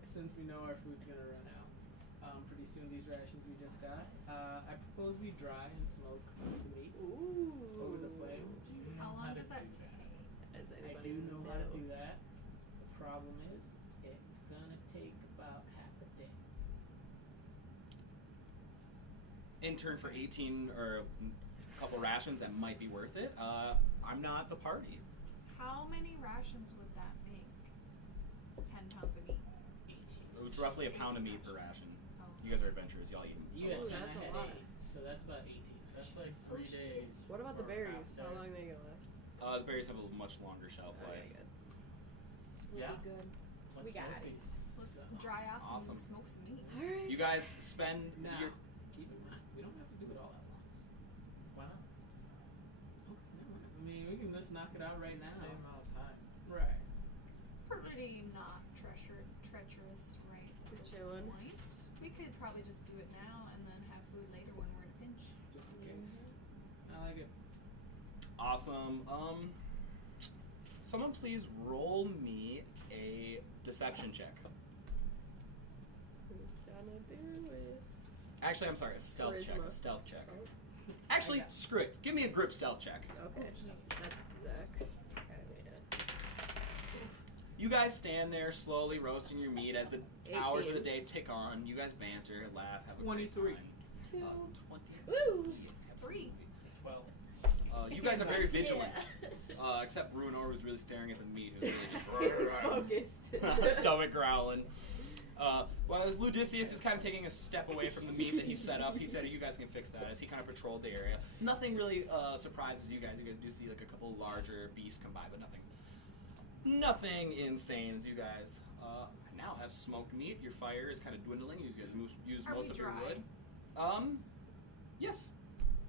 Since we know our food's gonna run out pretty soon, these rations we just got, I propose we dry and smoke the meat Ooh. over the flame. How long does that do take? Does I anybody do know how to do that. The problem is, it's gonna take about half a day. In turn for 18 or a couple rations, that might be worth it. I'm not the party. How many rations would that make? 10 pounds of meat. 18. It's roughly a pound of meat per ration. Oh. You guys are adventurers. Y'all eat. You had Ooh, 10, that's I a had lot. 8, so that's about 18. That's like Oh, 3 shit. days. What about the or berries? half How day. long are they gonna last? The berries have a much longer shelf life. Okay, good. Yeah. We'll be good. Let's We got smoke it. these. Let's So, dry off awesome. and smoke some meat. All right. You guys spend Now, your. keep in mind, we don't have to do it all at once. Why not? Okay, never mind. I mean, we can just knock it out right now. Same amount of time. Right. It's pretty not treacherous right at We're this chilling. point. We could probably just do it now and then have food later when we're in a pinch. Just in case. I like it. Awesome. Someone please roll me a deception check. Who's gonna do it? Actually, I'm sorry, a stealth check. A Charisma. stealth check. Oh, Actually, Okay. screw it. Give me a group stealth check. okay. That's Dex. Okay, yeah. You guys stand there slowly roasting your meat as the hours of the 18. day tick on. You guys banter, laugh, have a 23. great time. 20. Woo! 3. 12. You guys are very vigilant. Yeah. Except Bruenor, who's really staring at the meat, who's really He's just focused. stomach growling. Well, as Ludicius is kind of taking a step away from the meat that he set up, he said, "You guys can fix that." As he kind of patrolled the area, nothing really surprises you guys. You guys do see like a couple larger beasts come by, but nothing insane. As you guys now have smoked meat, your fire is kind of dwindling. You guys use Are most we of your dry? wood. Yes.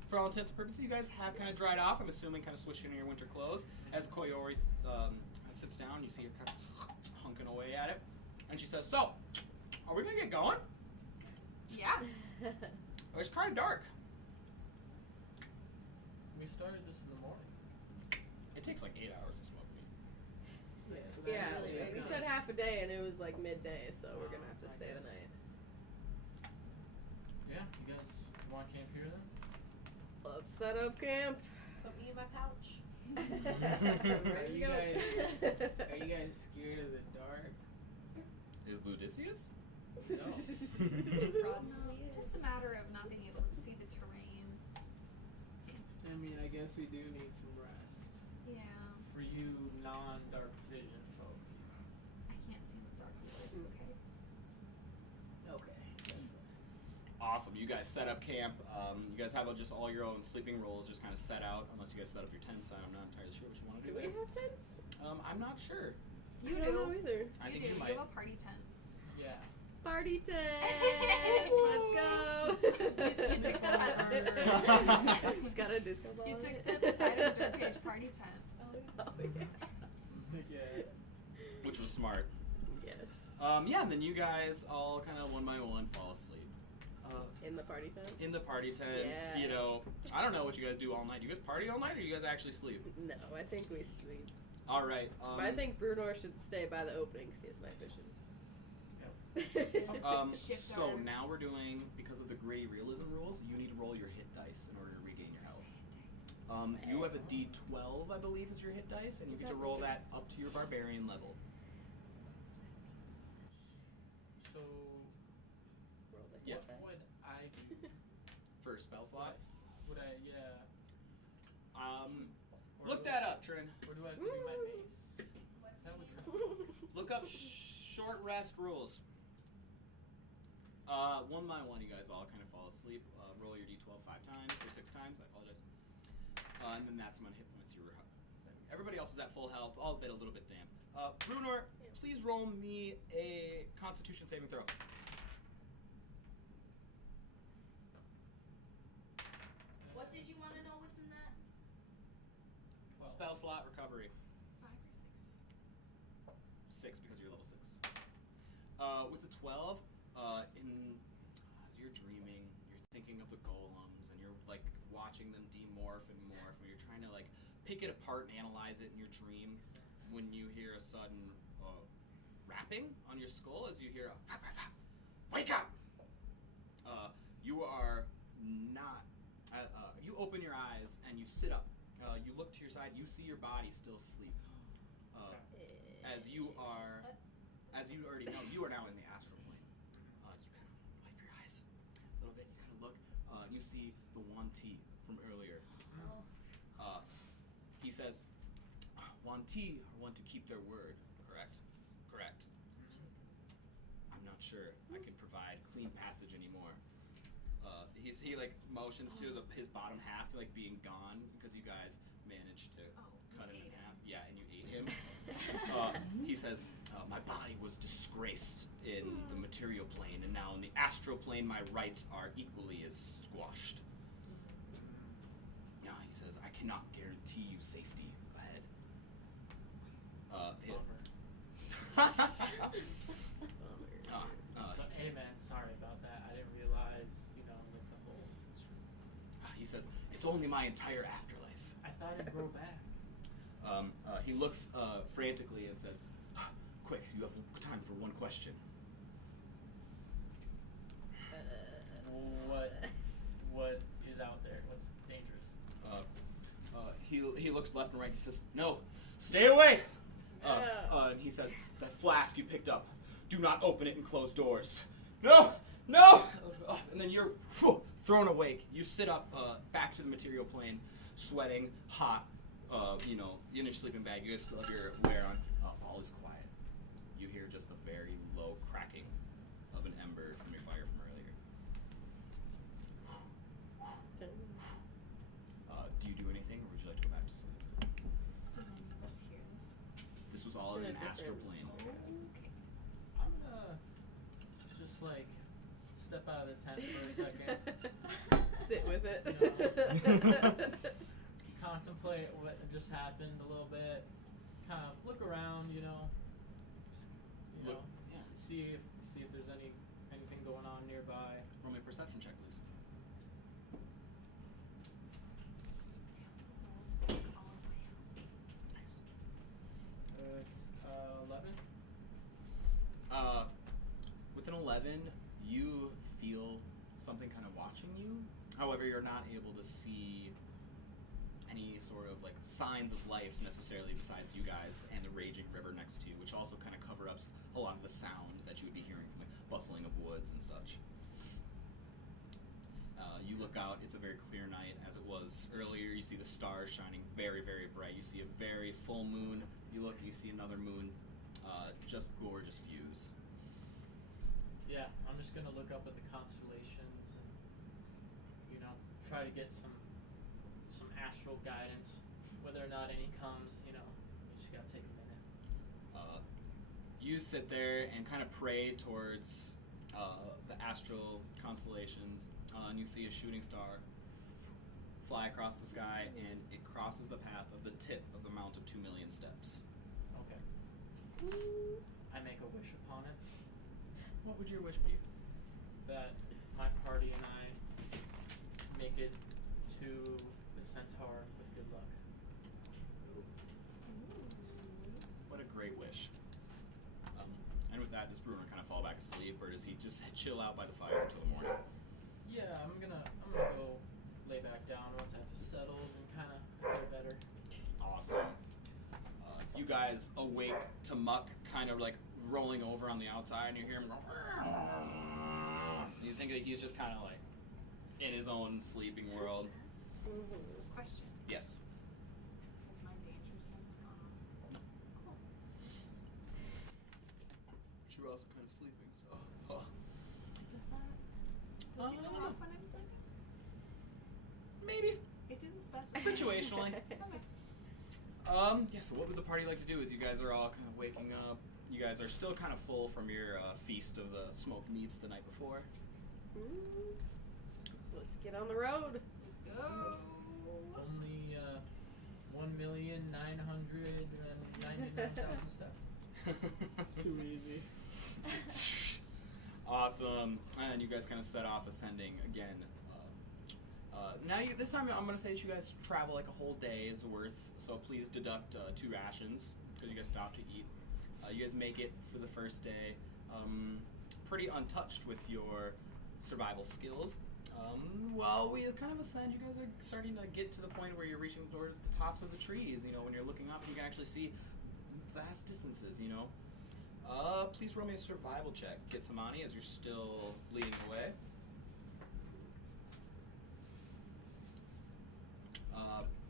For all intents and purposes, you guys have kind of dried off. I'm assuming kind of switching into your winter clothes. As Koyori sits down, you see her kind of hunking away at it. And she says, "So, are we going to get going? Yeah. It's kind of dark. We started this in the morning. It takes like 8 hours to smoke meat." Yeah, so Yeah, that really we is said not- half a day and it was like midday, so we're gonna have to I stay the guess. night. Yeah, you guys want to camp here then? Let's set up camp. Put me in my pouch. Ready to you go. Are you guys scared of the dark? Is Ludicius? Probably is. Just a matter of not being able to see the terrain. I mean, I guess we do need some rest. Yeah. For you non-dark vision folk. I can't see in the dark, but it's okay. Okay. That's Awesome. You guys set up camp. You guys have just all your own sleeping rolls just kind of set out, unless you guys set up your tents. I'm not entirely sure what you want to Do do we there. have tents? I'm not sure. You I do. don't know either. I think do. you You might. have a party tent. Yeah. Party tent! Let's go! You took that. He's got a disco ball. You on took it. the Poseidon's Ribcage party tent. Oh, yeah. yeah. Which was smart. Yes. Yeah, and then you guys all kind of one by one fall asleep. In the party tent? In the party tent, Yeah. you know, I don't know what you guys do all night. You guys party all night, or you guys actually sleep? No, I think we sleep. All right. But I think Brunor should stay by the opening because he has night vision. Shift so our- now we're doing, because of the gritty realism rules, you need to roll your hit dice in order to regain your health. You have a D12, I believe, is your hit dice, and you Is get to that roll what that up to your barbarian level. So, Roll the Yeah. hit dice. what would I do? For spell slots. Would I, yeah. Um, Or look do that up, Trin. Or do I have to do my mace? Look up short rest rules. One by one, you guys all kind of fall asleep. Roll your d12 5 times or 6 times. I apologize. And then that's amount of hit points you were. Everybody else was at full health. All a little bit damp. Brunor, please roll me a Constitution saving throw. What did you want to know within that? Spell slot recovery. 5 or 6 6 because you're level 6. With a 12, as you're dreaming, you're thinking of the golems, and you're like watching them demorph and morph, and you're trying to like pick it apart and analyze it in your dream. When you hear a sudden rapping on your skull, as you hear a wake up. You are not. You open your eyes and you sit up. You look to your side. You see your body still asleep. As you already know, you are now in the astral plane. You kind of wipe your eyes a little bit. You kind of look. And you see the Wanti from earlier. He says, Wanti want to keep their word, correct? Correct. I'm not sure I can provide clean passage anymore. He like motions to his bottom half like being gone because you guys managed to cut him in half. Yeah, and you ate him. He says, my body was disgraced in the material plane, and now in the astral plane my rights are equally as squashed. He says, I cannot guarantee you safety ahead. So, hey man, sorry about that. I didn't realize, like the whole. He says, it's only my entire afterlife. I thought it'd grow back. He looks frantically and says, quick, you have time for one question. What is out there? What's dangerous? He looks left and right. He says, no, stay away. And he says, that flask you picked up, do not open it and close doors. No. And then you're thrown awake. You sit up back to the material plane, sweating, hot, in your sleeping bag. You guys still have your wear on. All is quiet. You hear just the very low cracking of an ember from your fire from earlier. Do you do anything, or would you like to go back to sleep? Did any of us hear this? This was all in an astral plane. Okay. I'm gonna just like step out of the tent for a second. Sit with it. Contemplate what just happened a little bit. Kind of look around, just see if there's anything going on nearby. Roll me a perception check, please. I also rolled all of my health. Nice. It's 11. With an 11, you feel something kind of watching you. However, you're not able to see any sort of like signs of life necessarily besides you guys and the raging river next to you, which also kind of cover up a lot of the sound that you would be hearing from the bustling of woods and such. You look out, it's a very clear night as it was earlier. You see the stars shining very, very bright. You see a very full moon. You look and you see another moon, just gorgeous views. Yeah, I'm just gonna look up at the constellations and try to get some astral guidance. Whether or not any comes, you just gotta take a minute. You sit there and kind of pray towards the astral constellations, and you see a shooting star fly across the sky, and it crosses the path of the tip of the Mount of 2 million steps. Okay. I make a wish upon it What would your wish be? that my party and I make it to the centaur with good luck. What a great wish. And with that, does Bruno kind of fall back asleep, or does he just chill out by the fire until the morning? Yeah, I'm gonna go lay back down once I've settled and kind of feel better. Awesome. You guys awake to Muck kind of like rolling over on the outside, and you hear him go. You think that he's just kind of like in his own sleeping world. Question. Yes. Has my danger sense gone? No. Cool. you're also kind of sleeping. So, oh. Does he go off when I'm sleeping? Maybe. It didn't specify. Situationally. Okay. Yeah, so what would the party like to do is you guys are all kind of waking up. You guys are still kind of full from your feast of the smoked meats the night before. Let's get on the road. Let's go. Only 1,999,000 steps. Too easy. Awesome. And you guys kind of set off ascending again. This time I'm going to say that you guys travel like a whole day's worth, so please deduct 2 rations because you guys stopped to eat. You guys make it for the first day pretty untouched with your survival skills. While we kind of ascend, you guys are starting to get to the point where you're reaching toward the tops of the trees. You know, when you're looking up, you can actually see vast distances, you know. Please roll me a survival check, Gitsamani, as you're still leading the way.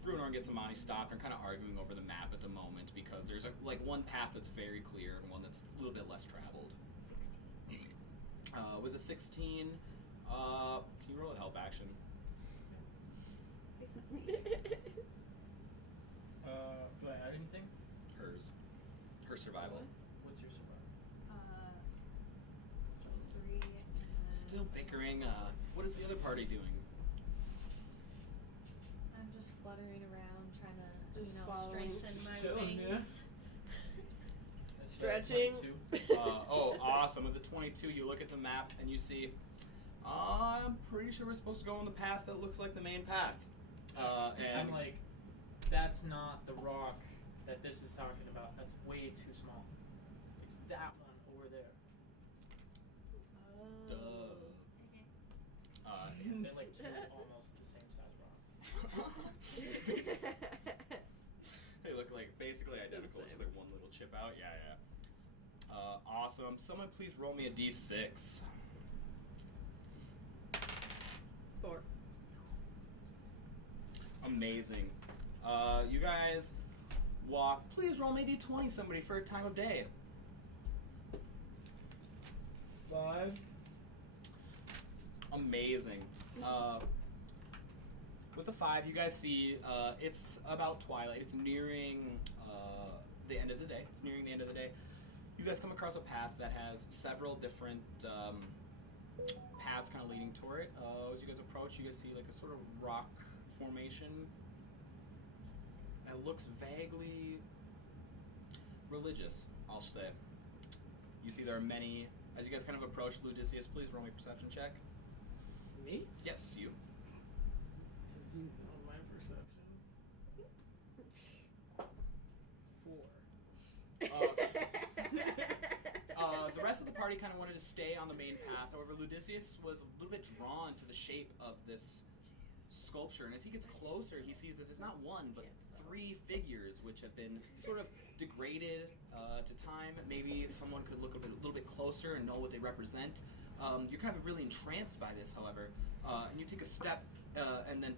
Bruno and Gitsamani stopped and kind of arguing over the map at the moment because there's one path that's very clear and one that's a little bit less traveled. 16. With a 16, can you roll a help action? Do I add anything? Hers. Her survival. What's your survival? +3. And Still bickering. What is the other party doing? I'm just fluttering around, trying to, Just following. strengthen my Just chilling, yeah. wings. That's, Stretching. 22. Awesome. With the 22, you look at the map and you see, I'm pretty sure we're supposed to go on the path that looks like the main path. And I'm like, that's not the rock that this is talking about. That's way too small. It's that one over there. duh. They're like 2 almost the same size rocks. They look like basically identical, just like one little chip out. Yeah. Awesome. Someone please roll me a d6. 4. Amazing. You guys walk. Please roll me a d20, somebody, for a time of day. 5. Amazing. With the 5, you guys see it's about twilight. It's nearing the end of the day. You guys come across a path that has several different paths kind of leading toward it. As you guys approach, you guys see like a sort of rock formation. It looks vaguely religious, I'll say. You see there are many. As you guys kind of approach Ludicius, please roll me a perception check. Me? Yes, you. My perceptions. 4. The rest of the party kind of wanted to stay on the main path. However, Ludicius was a little bit drawn to the shape of this sculpture, and as he gets closer, he sees that there's not one, but 3 figures which have been sort of degraded to time. Maybe someone could look a little bit closer and know what they represent. You're kind of really entranced by this, however, and you take a step and then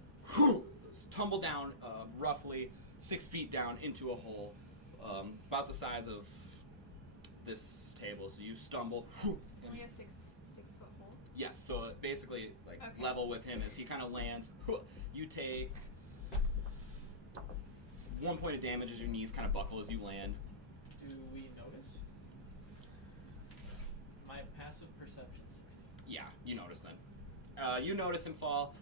tumble down roughly 6 feet down into a hole about the size of this table. So you stumble. It's only a 6-foot hole. Yes, so basically like Okay. level with him as he kind of lands. You take 1 point of damage as your knees kind of buckle as you land. Do we notice? My passive perception 16. Yeah, you notice then. You notice him fall.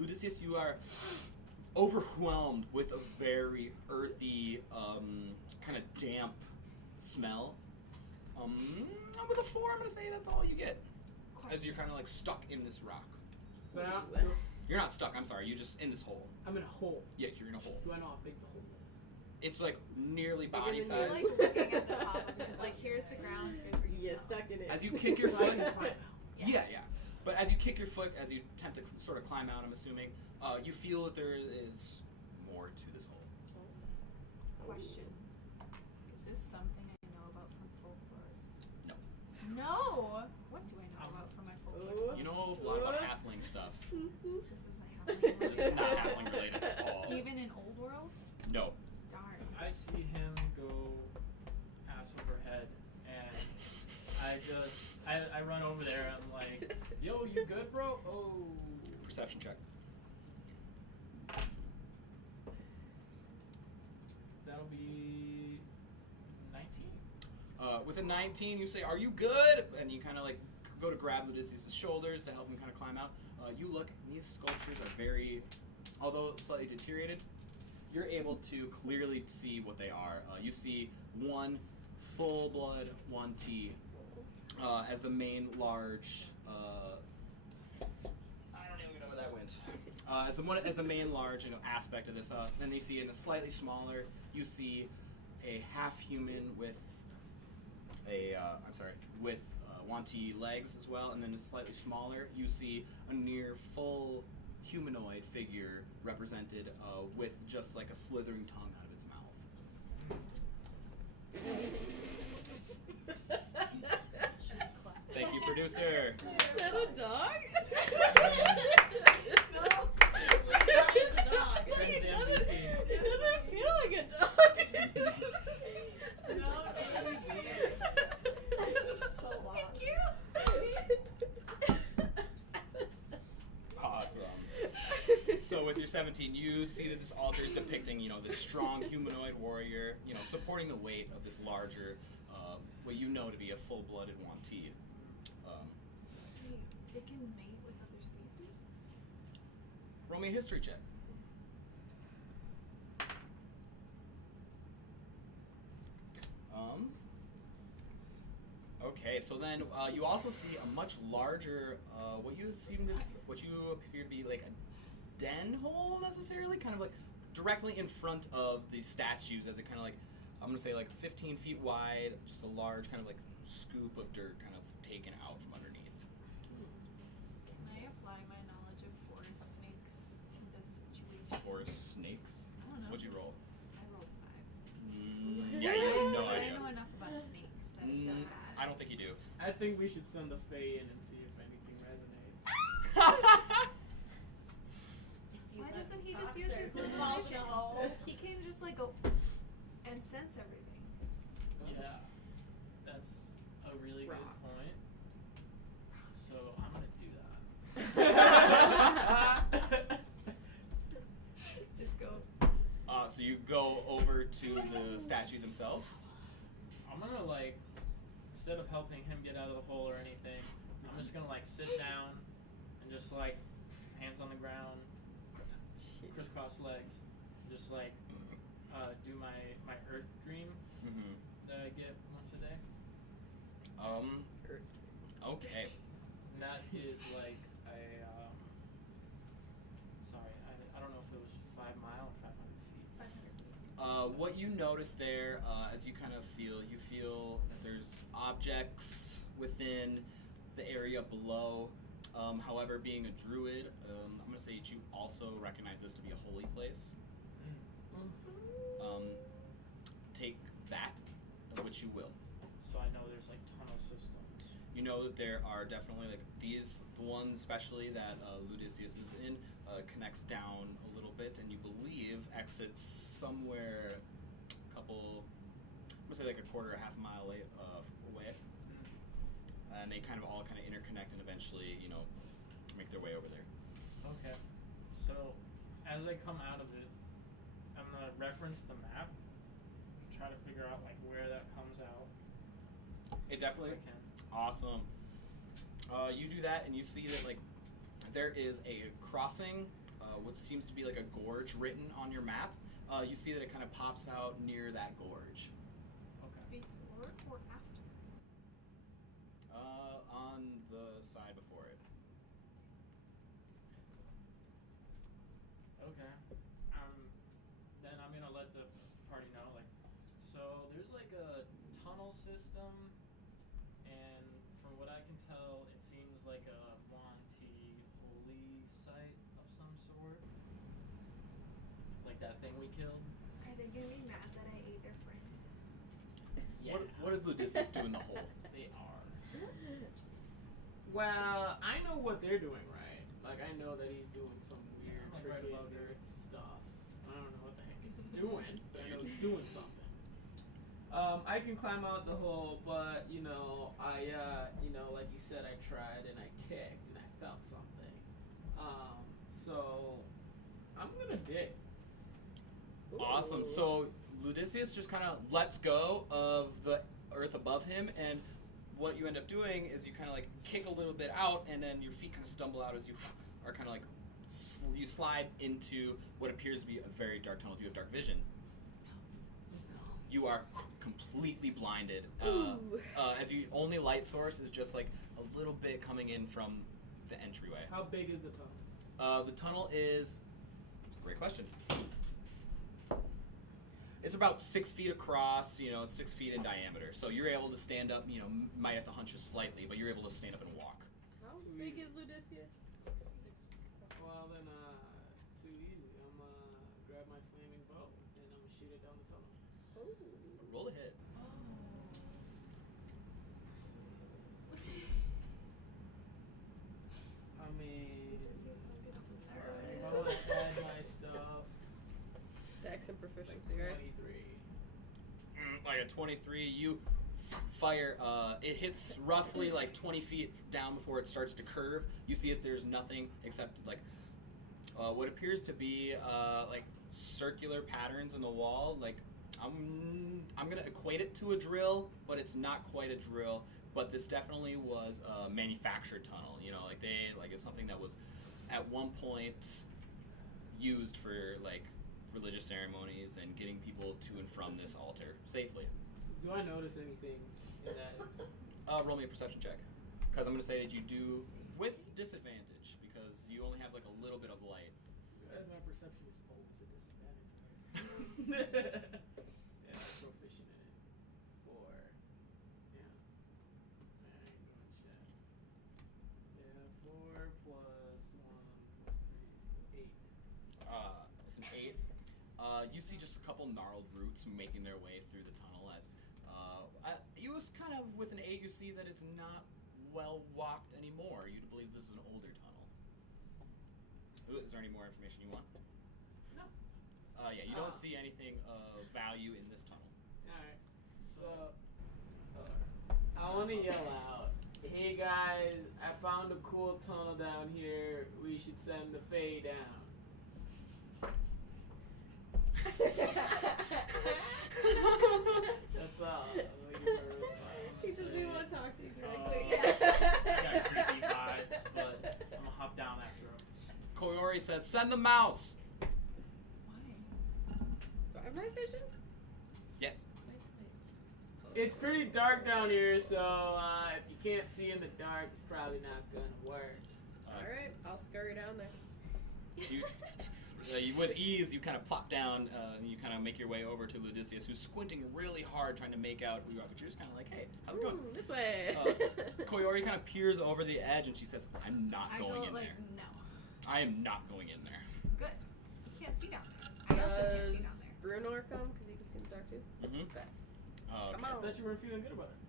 Ludicius, you are overwhelmed with a very earthy, kind of damp smell. With a 4, I'm going to say that's all you get. As you're kind of like stuck in this rock. Now, You're not stuck, I'm sorry, you're just in this hole. I'm in a hole. Yeah, you're in a hole. Do I know how big the hole is? It's like nearly Bigger body than size. You're like looking at the top of it. Like, here's the ground, here's where you Yeah, go. stuck in it. As you kick your So I foot, can climb out. yeah. But as you kick your foot, as you attempt to sort of climb out, I'm assuming, you feel that there is more to this hole. Question. Is this something I know about from folklores? No. No! What do I know about from my folklore? Oh. You know a lot about halfling stuff. This isn't happening. This is not halfling related at all. Even in Old World? No. Darn. I see him go ass over head, and I run over there. I'm like, yo, you good, bro? Oh. Perception check. That'll be 19. With a 19, you say, "Are you good?" And you kind of like go to grab Odysseus' shoulders to help him kind of climb out. You look, and these sculptures are very, although slightly deteriorated, you're able to clearly see what they are. You see one full blood 1T as the main large. I don't even know where that went. As the main large aspect of this. Then you see in a slightly smaller, you see a half human with with 1T legs as well, and then a slightly smaller, you see a near full humanoid figure represented with just like a slithering tongue out of its mouth. Thank you, producer. Is that a dog? No. It's a dog. Friends MVP. It doesn't feel like a dog. No, it's so lost. Awesome. So with your 17, you see that this altar is depicting, this strong humanoid warrior, supporting the weight of this larger, what you know to be a full-blooded 1T. It can mate with other species? Roll me a history check. Okay, so then you also see a much larger, what you appear to be like a den hole necessarily, kind of like directly in front of the statues, as it kind of like, I'm gonna say like 15 feet wide, just a large kind of like scoop of dirt kind of taken out from underneath. Can I apply my knowledge of forest snakes to this situation? Forest snakes? I don't know. What'd you roll? I rolled 5. Yeah, you have no But idea. I know enough about snakes that it feels bad. I don't think you do. I think we should send the Fae in and see if anything resonates. Why doesn't he just use his Toxic. little vision? No. He can just like go and sense everything. Yeah, that's a really Rocks. good point. So I'm gonna do that. Just go. So you go over to the statue themselves. I'm gonna like, instead of helping him get out of the hole or anything, I'm just gonna like sit down and just like hands on the ground, crisscross legs, just like do my earth dream Mm-hmm. that I get once a day. Okay. And that is like a sorry, I don't know if it was 5 mile or 500 feet. 500 feet. What you notice there, as you kind of you feel that there's objects within the area below. However, being a druid, I'm going to say that you also recognize this to be a holy place. Take that, of which you will. So I know there's like tunnel systems. You know that there are definitely like the ones especially that Odysseus is in, connects down a little bit, and you believe exits somewhere I'm gonna say like a quarter or half a mile away. And they kind of all kind of interconnect and eventually, make their way over there. Okay. So as I come out of it, I'm gonna reference the map, try to figure out like where that comes out. It definitely. If I can. Awesome. You do that, and you see that like there is a crossing, what seems to be like a gorge written on your map. You see that it kind of pops out near that gorge. Okay. Before or after? On the side before it. Okay. Then I'm gonna let the party know, like, so there's like a tunnel system, and from what I can tell, it seems like a Monty holy site of some sort. Like that thing we killed. Are they gonna be mad that I ate their friend? Yeah. What does Odysseus do in the hole? They are. Well, I know what they're doing, right? Like, I know that he's doing some weird, Like right freaking above there. earth stuff. I don't know what the heck he's doing, but I know he's doing something. I can climb out the hole, but like you said, I tried and I kicked and I felt something. So I'm gonna dig. Awesome. Ooh. So Ludicius just kind of lets go of the earth above him, and what you end up doing is you kind of like kick a little bit out, and then your feet kind of stumble out as you are kind of like you slide into what appears to be a very dark tunnel. Do you have dark vision? You are completely blinded. As your only light source is just like a little bit coming in from the entryway. How big is the tunnel? The tunnel is. It's a great question. It's about 6 feet across. It's 6 feet in diameter. So you're able to stand up. Might have to hunch just slightly, but you're able to stand up and walk. How big is Ludicius? 6. Well then, too easy. I'm grab my flaming bow and I'm shoot it down the tunnel. Ooh. Roll a hit. I mean, I'm gonna add my stuff. Dex and proficiency, Like right? 23. Like a 23, you fire. It hits roughly like 20 feet down before it starts to curve. You see that there's nothing except like what appears to be like circular patterns in the wall. Like I'm gonna equate it to a drill, but it's not quite a drill. But this definitely was a manufactured tunnel. It's something that was at one point used for like religious ceremonies and getting people to and from this altar safely. Do I notice anything in that? Roll me a perception check, because I'm going to say that you do with disadvantage because you only have like a little bit of light. As my perception is always a disadvantage. Right? Yeah, I'm proficient in it. 4. Yeah. I ain't going check. Yeah, 4 plus 1 plus 3, 8. With an 8, you see just a couple gnarled roots making their way through the tunnel. As you was kind of with an 8, you see that it's not well walked anymore. You'd believe this is an older tunnel. Is there any more information you want? No. Yeah, you don't see anything of value in this tunnel. Alright. So, I want to yell out, hey guys, I found a cool tunnel down here. We should send the Fae down. That's all. I'm looking for a response. He doesn't want to talk to you directly. I got creepy vibes, but I'm gonna hop down after him. Koyori says, "Send the mouse." Why? Do I have night vision? Yes. It's pretty dark down here, so if you can't see in the dark, it's probably not gonna work. Alright, I'll scurry down there. You with ease, you kind of plop down and you kind of make your way over to Ludicius, who's squinting really hard trying to make out who you are, but you're just kind of like, hey, how's it going? Ooh, this way. Koyori kind of peers over the edge and she says, I'm not I going go in like, there. no. I am not going in there. Good. You can't see down there. I also can't see down there. Brunor come? Because you can see in the dark too. Mm-hmm. Okay. Okay. Come I on. thought you weren't feeling good about it.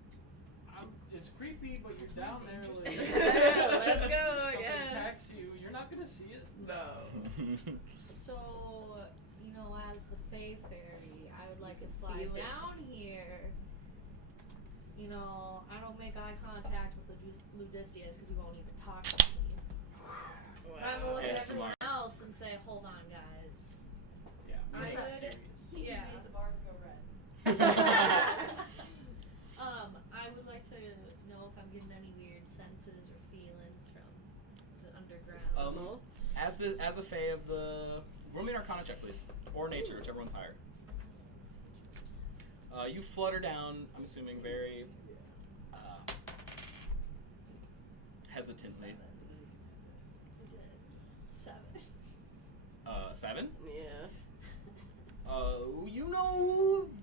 It's creepy, but you're down there. Like, Let's go, I something guess. attacks you. You're not gonna see it. No. So, as the Fae Fairy, I would like to fly Feel it. down here. I don't make eye contact with Ludicius because he won't even talk to me. But I'm gonna look at ASMR. everyone else and say, hold on, guys. Yeah. I You're would- serious. Yeah. made the bars go red. I would like to know if I'm getting any weird senses or feelings from the underground. As a fae of the... Roll me an Arcana check, please. Or Nature, whichever one's higher. You flutter down, I'm assuming, very hesitantly. 7. 7? Yeah.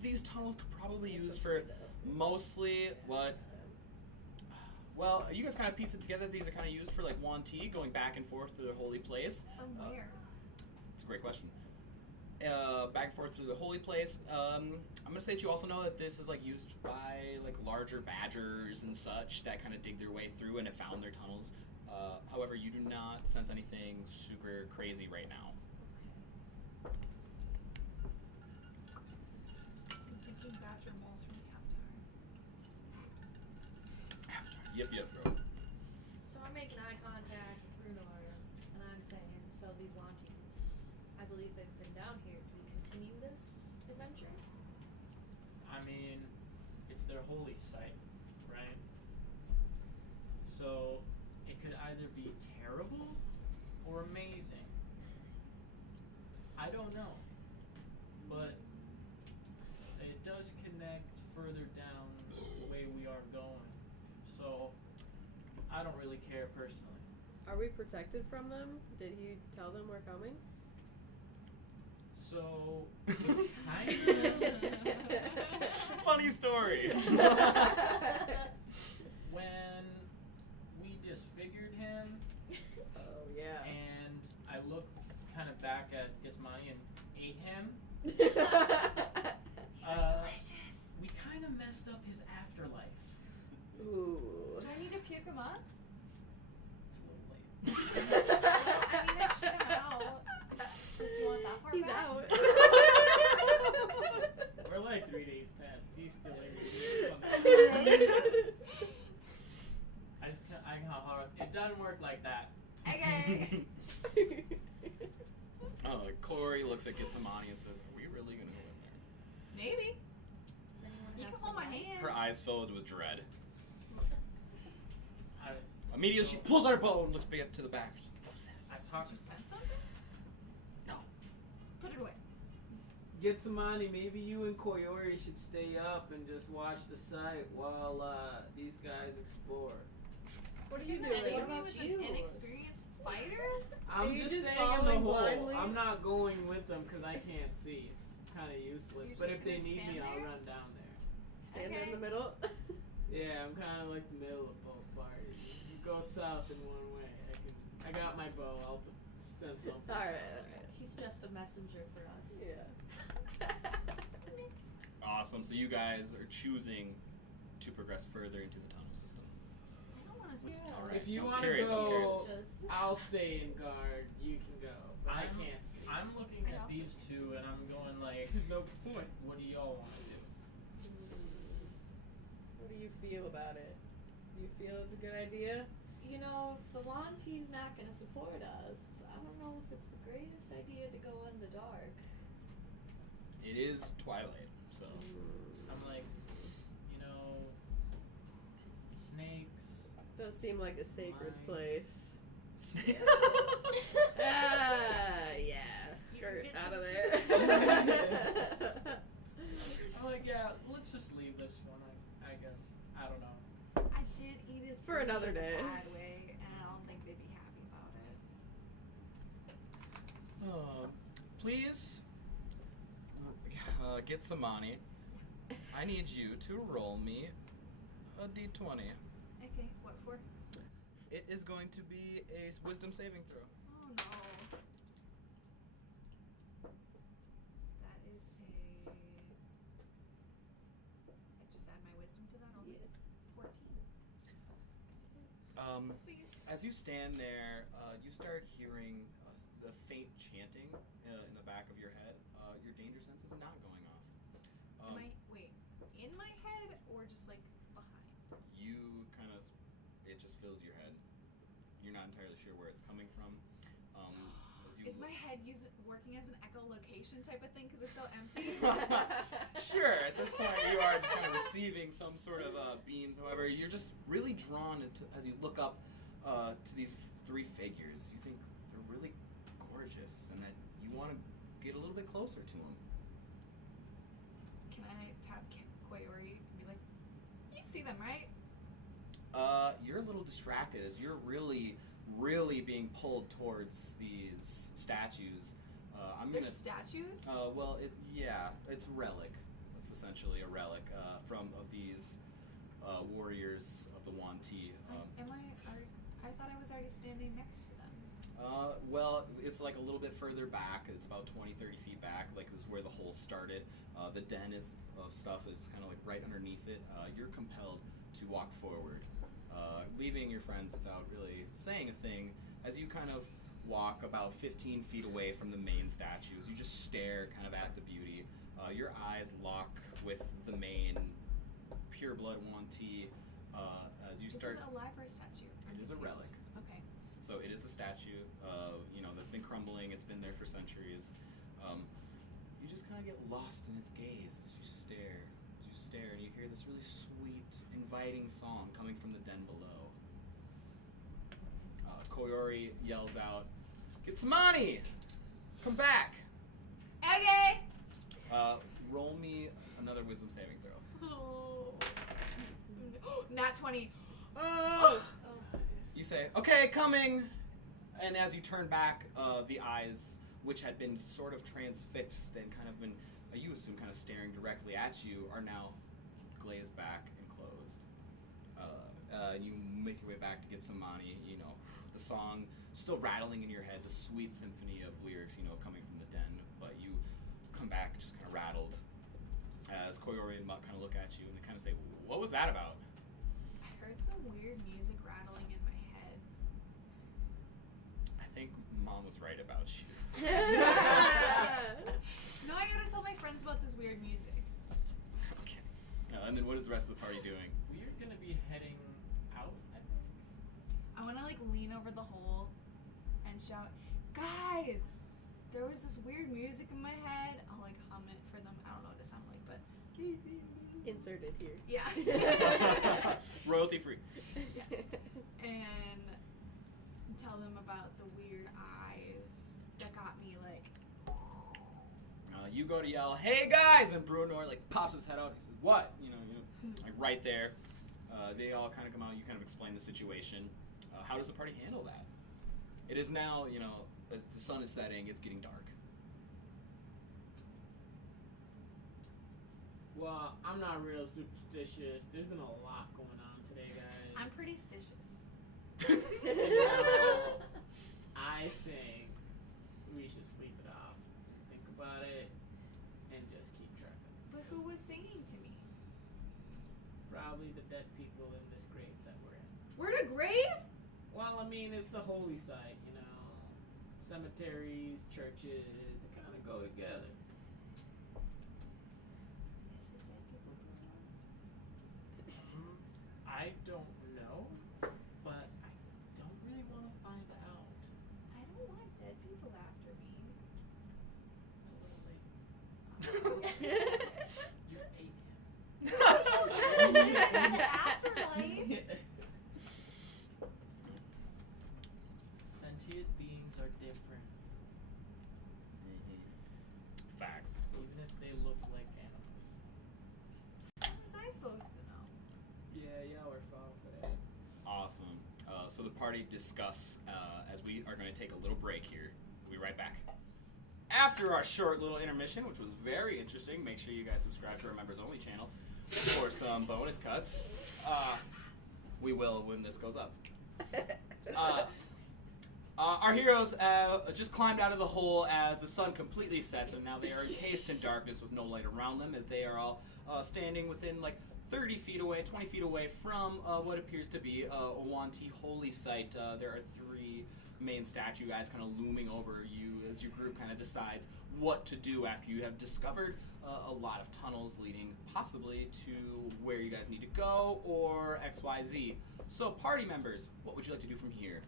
These tunnels could probably use for mostly what... Well, you guys kind of piece it together. These are kind of used for like Wanti, going back and forth through the holy place. From where? It's a great question. Back and forth through the holy place. I'm gonna say that you also know that this is like used by like larger badgers and such that kind of dig their way through and have found their tunnels. However, you do not sense anything super crazy right now. I'm thinking badger moles from Yep, bro. So I'm making eye contact with Brunar, and I'm saying, so these Wanties, I believe they've been down here. Do we continue this adventure? I mean, it's their holy site, right? So it could either be terrible or amazing. I don't know. But it does connect further down the way we are going. So I don't really care personally. Are we protected from them? Did he tell them we're coming? So kind of Funny story. when we disfigured him Oh yeah. and I looked kind of back at Gizmani and ate him, Delicious. we kind of messed up his afterlife. Ooh. Do I need to puke him up? It's a little late. I need to shit him out. Does he want that part He's back? out. We're like 3 days past. If he's still angry, it doesn't work like that. Okay. Corey looks at Gitsamani and says, "Are we really gonna go in there?" Maybe. Does anyone You have can hold my some hand. Her eyes filled with dread. I Immediately, she pulls out her bow and looks back to the back. talked Did you sense something? No. Put it away. Get some money. Maybe you and Koyori should stay up and just watch the site while these guys explore. What are you You're doing? gonna What leave me about with you? an inexperienced fighter? I'm you just just staying in the following hole. blindly? I'm not going with them because I can't see. It's kind of useless. you're But just if they gonna need me, stand I'll there? run down there. Stand Okay. in the middle. Yeah, I'm kind of like the middle of both parties. If you go south in one way, I got my bow. I'll send something. Alright. He's just a messenger for us. Yeah. Awesome. So you guys are choosing to progress further into the tunnel system. I don't want to see. All right. If you I was want to curious, I was curious. go, Just I'll stay in guard. You can go, but I I'm- can't see. I'm looking I at also these can't two and I'm going like, There's no point. what do y'all want to do? What do you feel about it? Do you feel it's a good idea? You know, if the Wanty's not going to support us, I don't know if it's the greatest idea to go in the dark. It is twilight, so I'm like, you know, snakes. Does seem like a sacred Mice. place. Snake. Yeah. You Skirt get out some of there. I'm like, yeah, let's just leave this one, I guess. I don't know. I did eat his For food another in day. a bad way, and I don't think they'd be happy about it. Please get some money. I need you to roll me a d20. Okay, what for? It is going to be a wisdom saving throw. Oh no. That is a. I just add my wisdom to that. I'll do 14. Please. As you stand there, you start hearing a faint chanting in the back of your head. Your danger sense is not going off. Am I in my head or just like behind? You kind of, it just fills your head. You're not entirely sure where it's coming from. Is my head working as an echolocation type of thing because it's so empty? Sure, at this point you are just kind of receiving some sort of beams. However, you're just really drawn into, as you look up to these three figures. You think they're really gorgeous and that you want to get a little bit closer to them. Can I tap Koyori and be like, you see them, right? You're a little distracted as you're really being pulled towards these statues. They're statues? Well, it's a relic. It's essentially a relic of these warriors of the Wanti. I thought I was already standing next to them. Well, it's like a little bit further back. It's about 20, 30 feet back. Like this is where the hole started. The den of stuff is kind of like right underneath it. You're compelled to walk forward, leaving your friends without really saying a thing. As you kind of walk about 15 feet away from the main statues, you just stare kind of at the beauty. Your eyes lock with the main pureblood Wanti, As you Is start, it alive or a statue? I'm it is a confused. relic. Okay. So it is a statue, that's been crumbling. It's been there for centuries. You just kind of get lost in its gaze as you stare, and you hear this really sweet, inviting song coming from the den below. Koyori yells out, "Gitsamani! Come back!" Okay. Roll me another wisdom saving throw. Oh. Nat 20. Oh! You say, "Okay, coming!" And as you turn back, the eyes, which had been sort of transfixed and kind of been, you assume, kind of staring directly at you, are now glazed back and closed. You make your way back to get some money, the song still rattling in your head, the sweet symphony of lyrics, coming from the den, but you come back just kind of rattled as Koyori and Mutt kind of look at you and they kind of say, "What was that about?" I heard some weird music rattling in my head. I think Mom was right about you. No, I gotta tell my friends about this weird music. Okay. And then what is the rest of the party doing? We're gonna be heading out, I think. I wanna lean over the hole and shout, "Guys! There was this weird music in my head." I'll hum it for them. I don't know what it sounds like, but Inserted here. yeah. Royalty free. Yes. And tell them about the weird eyes that got me You go to yell, "Hey guys!" and Bruno pops his head out. He says, "What?" Right there. They all kind of come out. You kind of explain the situation. How does the party handle that? It is now, as the sun is setting, it's getting dark. Well, I'm not real superstitious. There's been a lot going on today, guys. I'm pretty stitious. I think we should sleep it off, think about it, and just keep trucking. But who was singing to me? Probably the dead people in this grave that we're in. We're in a grave? Well, I mean, it's a holy site, Cemeteries, churches, they kind of go together. Is it dead people going on? I don't know, but I don't really want to find out. I don't want dead people after me. It's a little late. You're 8. Afterlife. Sentient beings are different, Facts. even if they look like animals. How was I supposed to know? Yeah, y'all were far for that. Awesome. So the party discuss as we are going to take a little break here. We'll be right back. After our short little intermission, which was very interesting, make sure you guys subscribe to our members only channel for some bonus cuts. We will when this goes up. Our heroes just climbed out of the hole as the sun completely sets, and now they are encased in darkness with no light around them, as they are all standing within 30 feet away, 20 feet away from what appears to be a Wanti holy site. There are 3 main statue guys kind of looming over you as your group kind of decides what to do after you have discovered a lot of tunnels leading possibly to where you guys need to go or XYZ. So party members, what would you like to do from here?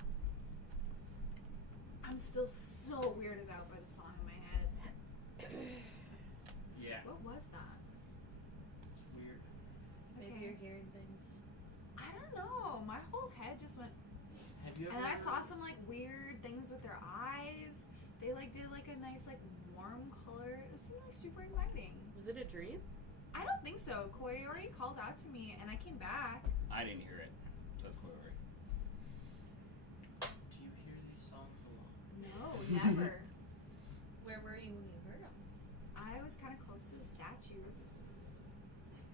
I'm still so weirded out by the song in my head. Yeah. What was that? It's weird. Maybe Okay. you're hearing things. I don't know. My whole head just went. Have you ever? And I saw some weird things with their eyes. They did a nice warm color. It seemed super inviting. Was it a dream? I don't think so. Koyori called out to me and I came back. I didn't hear it, says Koyori. Do you hear these songs a lot? No, never. Where were you when you heard them? I was kind of close to the statues.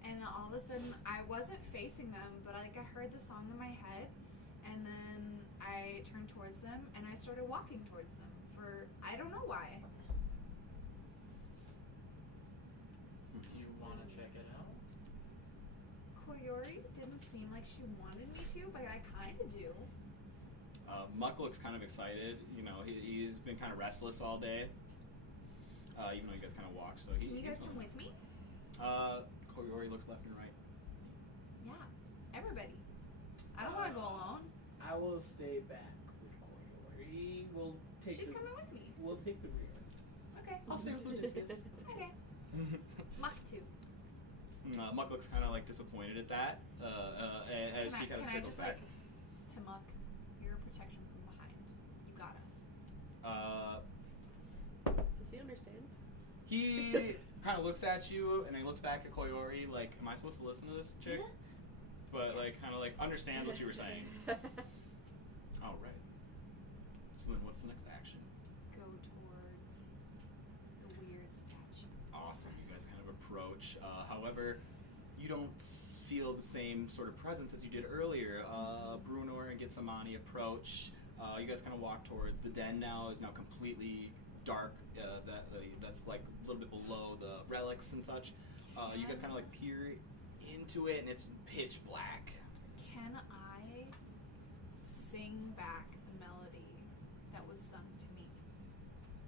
And all of a sudden, I wasn't facing them, but I heard the song in my head. And then I turned towards them and I started walking towards them I don't know why. Do you want to check it out? Koyori didn't seem like she wanted me to, but I kind of do. Muck looks kind of excited. He's been kind of restless all day. Even though you guys kind of walk, so Can you guys come with me? Koyori looks left and right. Yeah. Everybody. I don't want to go alone. I will stay back with Koyori. We'll take She's the, coming with me. We'll take the rear. Okay. I'll stay with Odysseus. Okay. Mach 2. Muck looks kind of like disappointed at that as he kind of can I circles just back. to Muck, you're a protection from behind. You got us. Does he understand? He kind of looks at you and he looks back at Koyori like, am I supposed to listen to this chick? But like, kind of like understand what you were saying. All right. So then, what's the next action? Go towards the weird statue. Awesome. You guys kind of approach. However, you don't feel the same sort of presence as you did earlier. Bruenor and Gitsamani approach. You guys kind of walk towards the den. Now is now completely dark. That's like a little bit below the relics and such. You guys kind of like peer into it, and it's pitch black. Can I sing back the melody that was sung to me?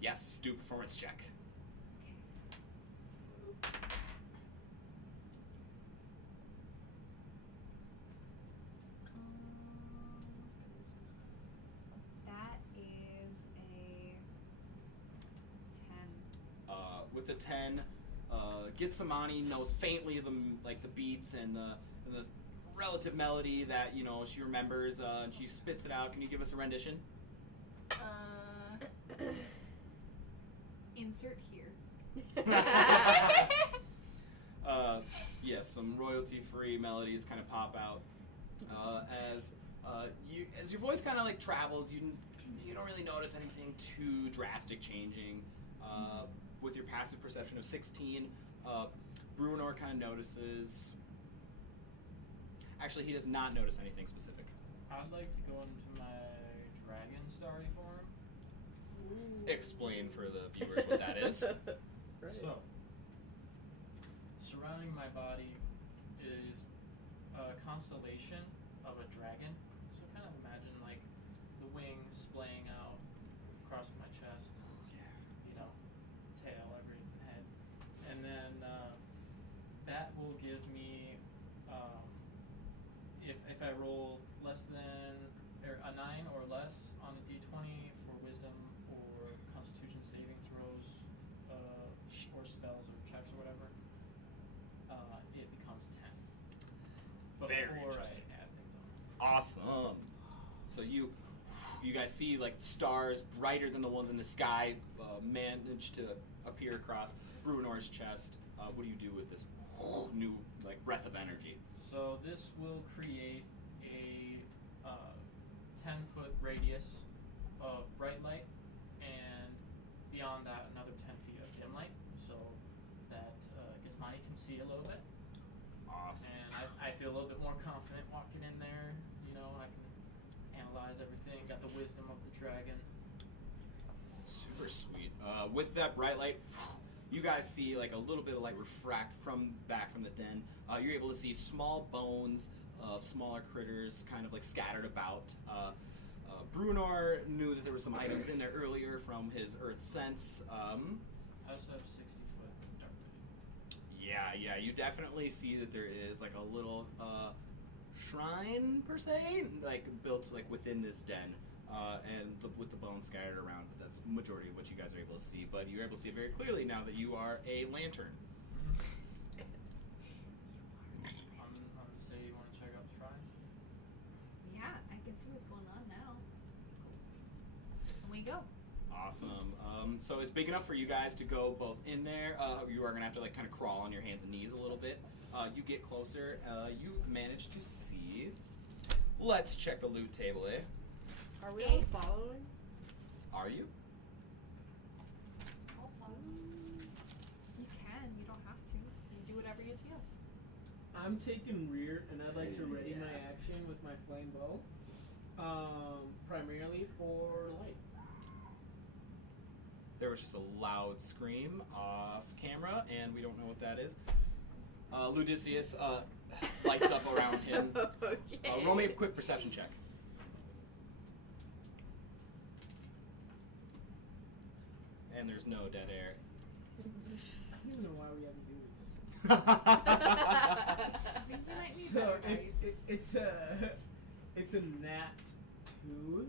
Yes. Do a performance check. Okay. That is a 10. With a 10, Gitsamani knows faintly the beats and the relative melody that she remembers, and she spits it out. Can you give us a rendition? Insert here. Yes, some royalty-free melodies kind of pop out as your voice kind of like travels. You don't really notice anything too drastic changing. With your passive perception of 16, Bruenor kind of notices. Actually, he does not notice anything specific. I'd like to go into my dragon starry form. Explain for the viewers what that is. Right. So, surrounding my body is a constellation of a dragon. So kind of imagine like the wings splaying out across my chest. Tail, every head, and then that will give me if I roll less than or a 9 or less on a d20 for wisdom or constitution saving throws or spells or checks or whatever, it becomes 10 Very before I interesting. add things on. Awesome. So you guys see like stars brighter than the ones in the sky manage to appear across Bruenor's chest. What do you do with this new like breath of energy? So this will create a 10-foot radius of bright light, and beyond that, another 10 feet of dim light, so that Gizmani can see a little bit. Awesome. And I feel a little bit more confident walking in there. I can analyze everything. Got the wisdom of the dragon. Super sweet. With that bright light, you guys see like a little bit of light refract back from the den. You're able to see small bones of smaller critters kind of like scattered about. Bruenor knew that there were some items in there earlier from his earth sense. I also have 60-foot dark vision. Yeah, you definitely see that there is like a little shrine per se, like built like within this den. With the bones scattered around, but that's the majority of what you guys are able to see. But you're able to see it very clearly now that you are a lantern. Say you want to check out the shrine? Yeah, I can see what's going on now. And we go. Awesome. So it's big enough for you guys to go both in there. You are going to have to like kind of crawl on your hands and knees a little bit. You get closer. You manage to see. Let's check the loot table, eh? Are we all following? Are you? I'll follow. You can. You don't have to. You do whatever you feel. I'm taking rear, and I'd like to ready my action with my flame bow, primarily for light. There was just a loud scream off camera, and we don't know what that is. Ludicius lights up around him. Okay. Roll me a quick perception check. And there's no dead air. I don't even know why we have to do this. I think we might need So better dice. it's a nat 2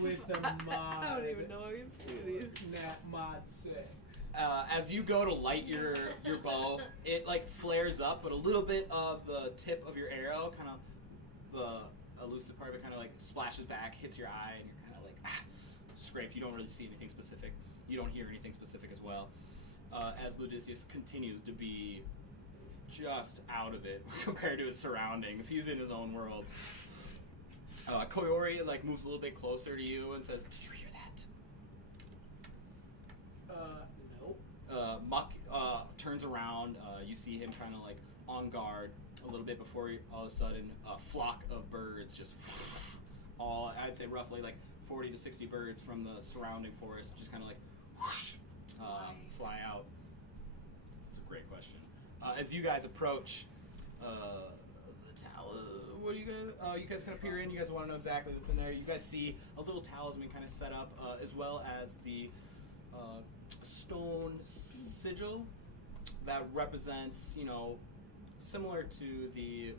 with the mod. I don't even know how you do these. Nat mod 6. As you go to light your bow, it like flares up, but a little bit of the tip of your arrow, kind of the elusive part of it, kind of like splashes back, hits your eye, and you're kind of like scraped. You don't really see anything specific. You don't hear anything specific as well. As Ludicius continues to be just out of it compared to his surroundings, he's in his own world. Koyori like moves a little bit closer to you and says, "Did you hear that?" Nope. Muck turns around. You see him kind of like on guard a little bit before all of a sudden a flock of birds just all, I'd say roughly like 40 to 60 birds from the surrounding forest just kind of like whoosh, fly out. That's a great question. As you guys approach the tower, what do you guys? You guys kind of peer in. You guys want to know exactly what's in there. You guys see a little talisman kind of set up, as well as the stone sigil that represents, similar to the,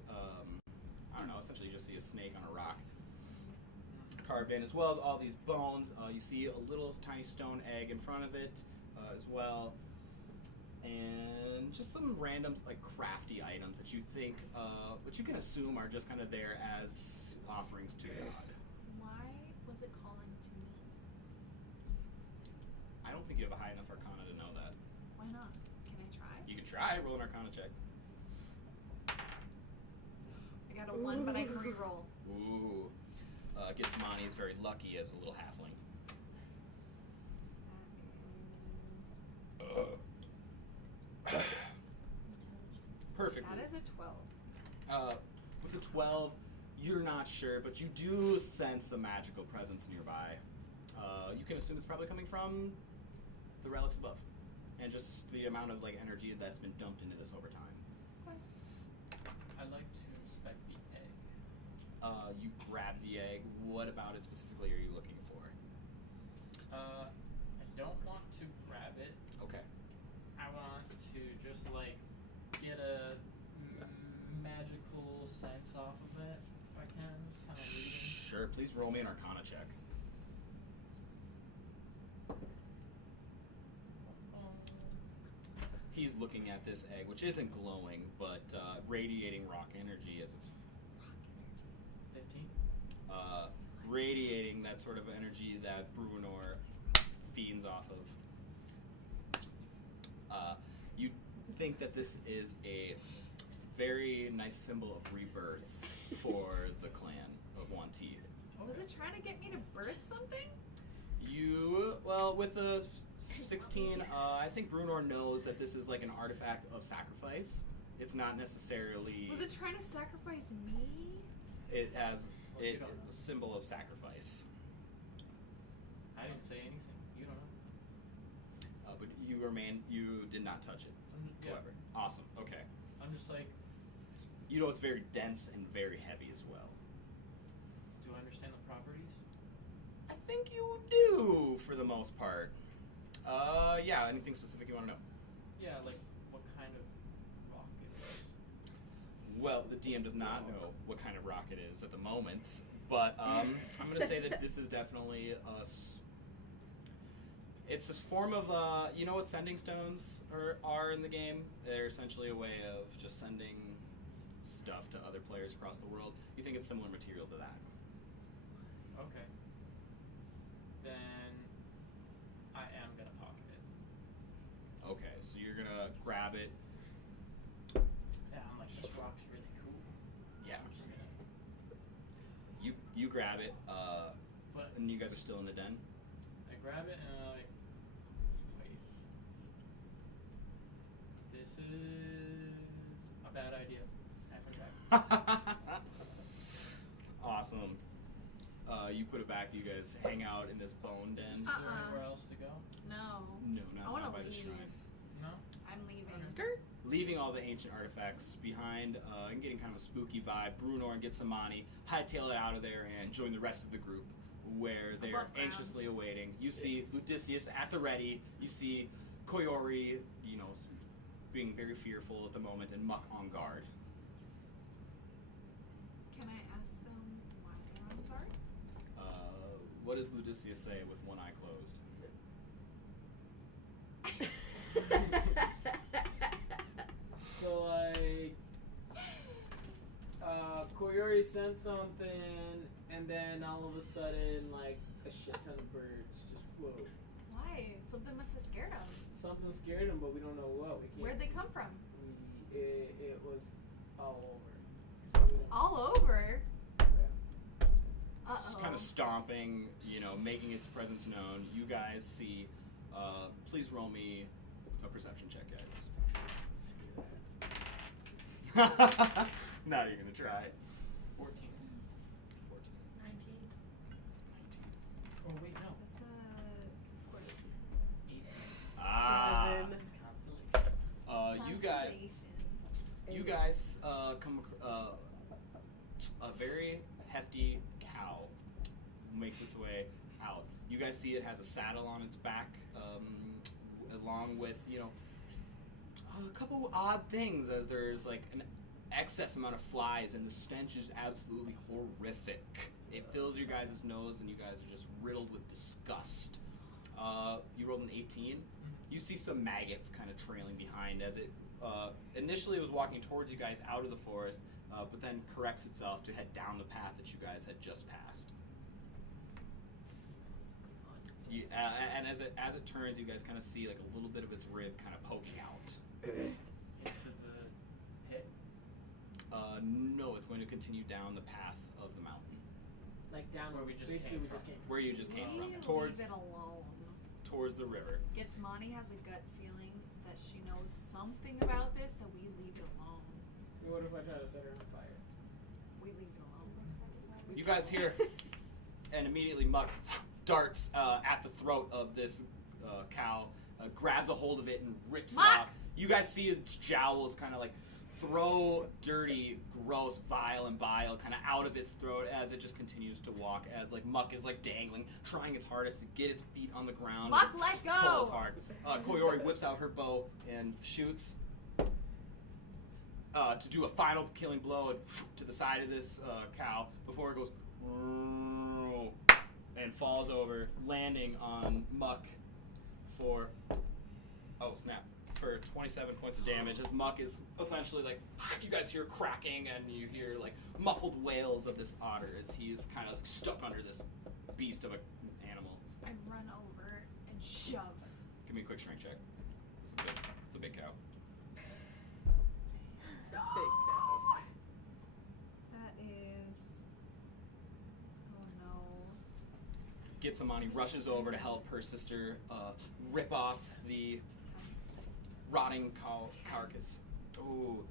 I don't know, essentially you just see a snake on a rock carved in, as well as all these bones. You see a little tiny stone egg in front of it as well. And just some random, like, crafty items that you think, which you can assume are just kind of there as offerings to God. Why was it calling to me? I don't think you have a high enough arcana to know that. Why not? Can I try? You can try, roll an arcana check. I got a 1, but I can re-roll. Ooh. Gitsmani is very lucky as a little halfling. That is... Perfect. That is a 12. With a 12, you're not sure, but you do sense a magical presence nearby. You can assume it's probably coming from the relics above, and just the amount of like energy that's been dumped into this over time. I'd like to inspect the egg. You grab the egg. What about it specifically are you looking for? I don't want to grab it. Okay. I want to just like get a magical sense off of it, if I can. Kind of reading. Sure. Please roll me an arcana check. He's looking at this egg, which isn't glowing, but radiating rock energy as it's 15. Radiating that sort of energy that Bruenor fiends off of. You think that this is a very nice symbol of rebirth for the clan of Wanti. Was it trying to get me to birth something? With a 16, I think Bruenor knows that this is like an artifact of sacrifice. It's not necessarily... Was it trying to sacrifice me? It has Well, you a don't know. symbol of sacrifice. I didn't say anything. You don't know. But you did not touch it. Yeah. However. Awesome, okay. I'm just like, You know it's very dense and very heavy as well. do I understand the properties? I think you do, for the most part. Yeah, anything specific you want to know? Yeah, like what kind of rock it is. Well, the DM does not know what kind of rock it is at the moment, but I'm going to say that this is definitely it's a form of, you know what sending stones are in the game? They're essentially a way of just sending stuff to other players across the world. You think it's similar material to that? Okay. Then I am gonna pocket it. Okay, so you're going to grab it. Yeah, I'm like, this rock's really cool. Yeah. I'm just gonna. You grab it, But and you guys are still in the den? I grab it and I'm like, wait. This is a bad idea. I put it back. Awesome. You put it back. Do you guys hang out in this bone den? Is there anywhere else to go? No. No, I not, want not to by the leave. shrine. No? I'm leaving. Okay. Leaving all the ancient artifacts behind and getting kind of a spooky vibe, Bruenor and Gitsamani hightail it out of there and join the rest of the group where they are Above ground. anxiously awaiting. You see Odysseus at the ready. You see Koyori, being very fearful at the moment, and Muck on guard. Can I ask them why they're on guard? What does Ludicius say with one eye closed? So like, Koyori sent something, and then all of a sudden, like a shit ton of birds just float. Why? Something must have scared them. Something scared them, but we don't know what. We can't. Where'd they see. come from? It was all over. So we don't All over? Yeah. Uh-oh. Just kind of stomping, making its presence known. You guys see. Please roll me a perception check, guys. Not even gonna try. 14. 19. 19. Oh, wait, no. That's 14. 18. Ah. 7. Constellation. You guys come a very hefty cow makes its way out. You guys see it has a saddle on its back, along with a couple odd things, as there's like an excess amount of flies, and the stench is absolutely horrific. It fills your guys' nose, and you guys are just riddled with disgust. You rolled an 18. You see some maggots kind of trailing behind as it initially was walking towards you guys out of the forest, but then corrects itself to head down the path that you guys had just passed. And as it turns, you guys kind of see like a little bit of its rib kind of poking out. Into the pit. No, it's going to continue down the path of the mountain Like down Where we just basically came we just from. came from. where you just came Leave from, towards it alone. the river. Getsmani has a gut feeling that she knows something about this, that we leave it alone. What if I try to set her on fire? We leave it alone. You guys hear, and immediately Muck darts at the throat of this cow, grabs a hold of it and rips it Muck! off. You guys see its jowls kind of like throw dirty, gross, vile, and bile kind of out of its throat as it just continues to walk, as like Muck is like dangling, trying its hardest to get its feet on the ground. Muck, and let go! Pull as hard. Koyori whips out her bow and shoots to do a final killing blow and to the side of this cow before it goes and falls over, landing on Muck for for 27 points of damage, as Muck is essentially like, you guys hear cracking and you hear like muffled wails of this otter as he's kind of stuck under this beast of an animal. I run over and shove. Give me a quick strength check. It's a big cow. It's a big cow. That is... Oh no. Getsamani rushes over to help her sister rip off the rotting carcass. Ooh.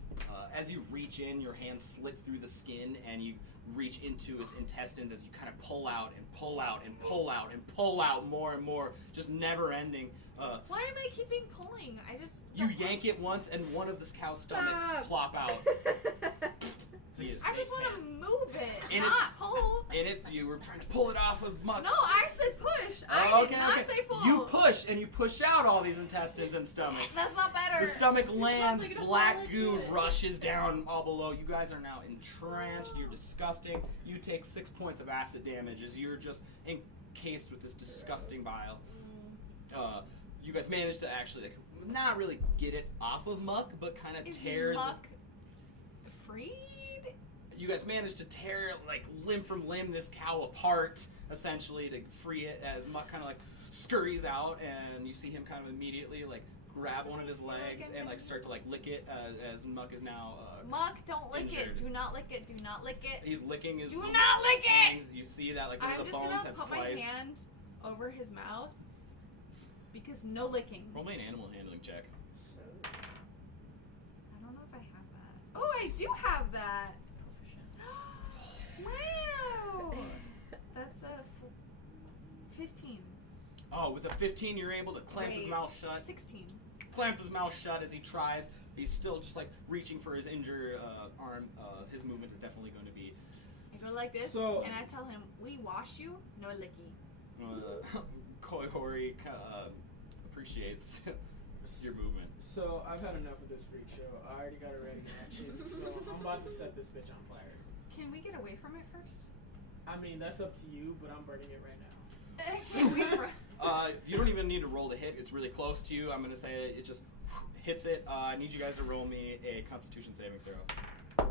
As you reach in, your hand slips through the skin and you reach into its intestines as you kind of pull out and pull out and pull out and pull out more and more, just never ending. Why am I keeping pulling? I just... You yank it once and one of this cow's stomachs Stop. plop out. I just want to move it, And not pull. And you were trying to pull it off of Muck. No, I said push. I did not say pull. You push and you push out all these intestines and stomach. That's not better. The stomach lands, probably gonna black fall into goo it. rushes down all below. You guys are now entranced. You're disgusting. You take 6 points of acid damage as you're just encased with this disgusting bile. You guys manage to actually like, not really get it off of Muck, but kind of Is tear. Muck freed? You guys manage to tear like limb from limb this cow apart, essentially to free it as Muck kind of like scurries out, and you see him kind of immediately like grab one of his legs and like start to like lick it as Muck is now. Muck, don't lick injured. it. Do not lick it. Do not lick it. He's licking his. Do little not lick it! fangs. You see that like one I'm of the just bones gonna had put my sliced. hand over his mouth because no licking. Roll me an animal handling check. I don't know if I have that. Oh, I do have that. Wow. That's a 15. Oh, with a 15, you're able to clamp his Wait, mouth shut. 16. Clamp his mouth shut as he tries. He's still just like reaching for his injured arm. His movement is definitely going to be. I go like this, So- and I tell him, "We wash you, no licky." Koihori appreciates your movement. So I've had enough of this freak show. I already got a ready action, so I'm about to set this bitch on fire. Can we get away from it first? I mean, that's up to you, but I'm burning it right now. Can we run? You don't even need to roll to hit. It's really close to you. I'm going to say it just hits it. I need you guys to roll me a Constitution saving throw.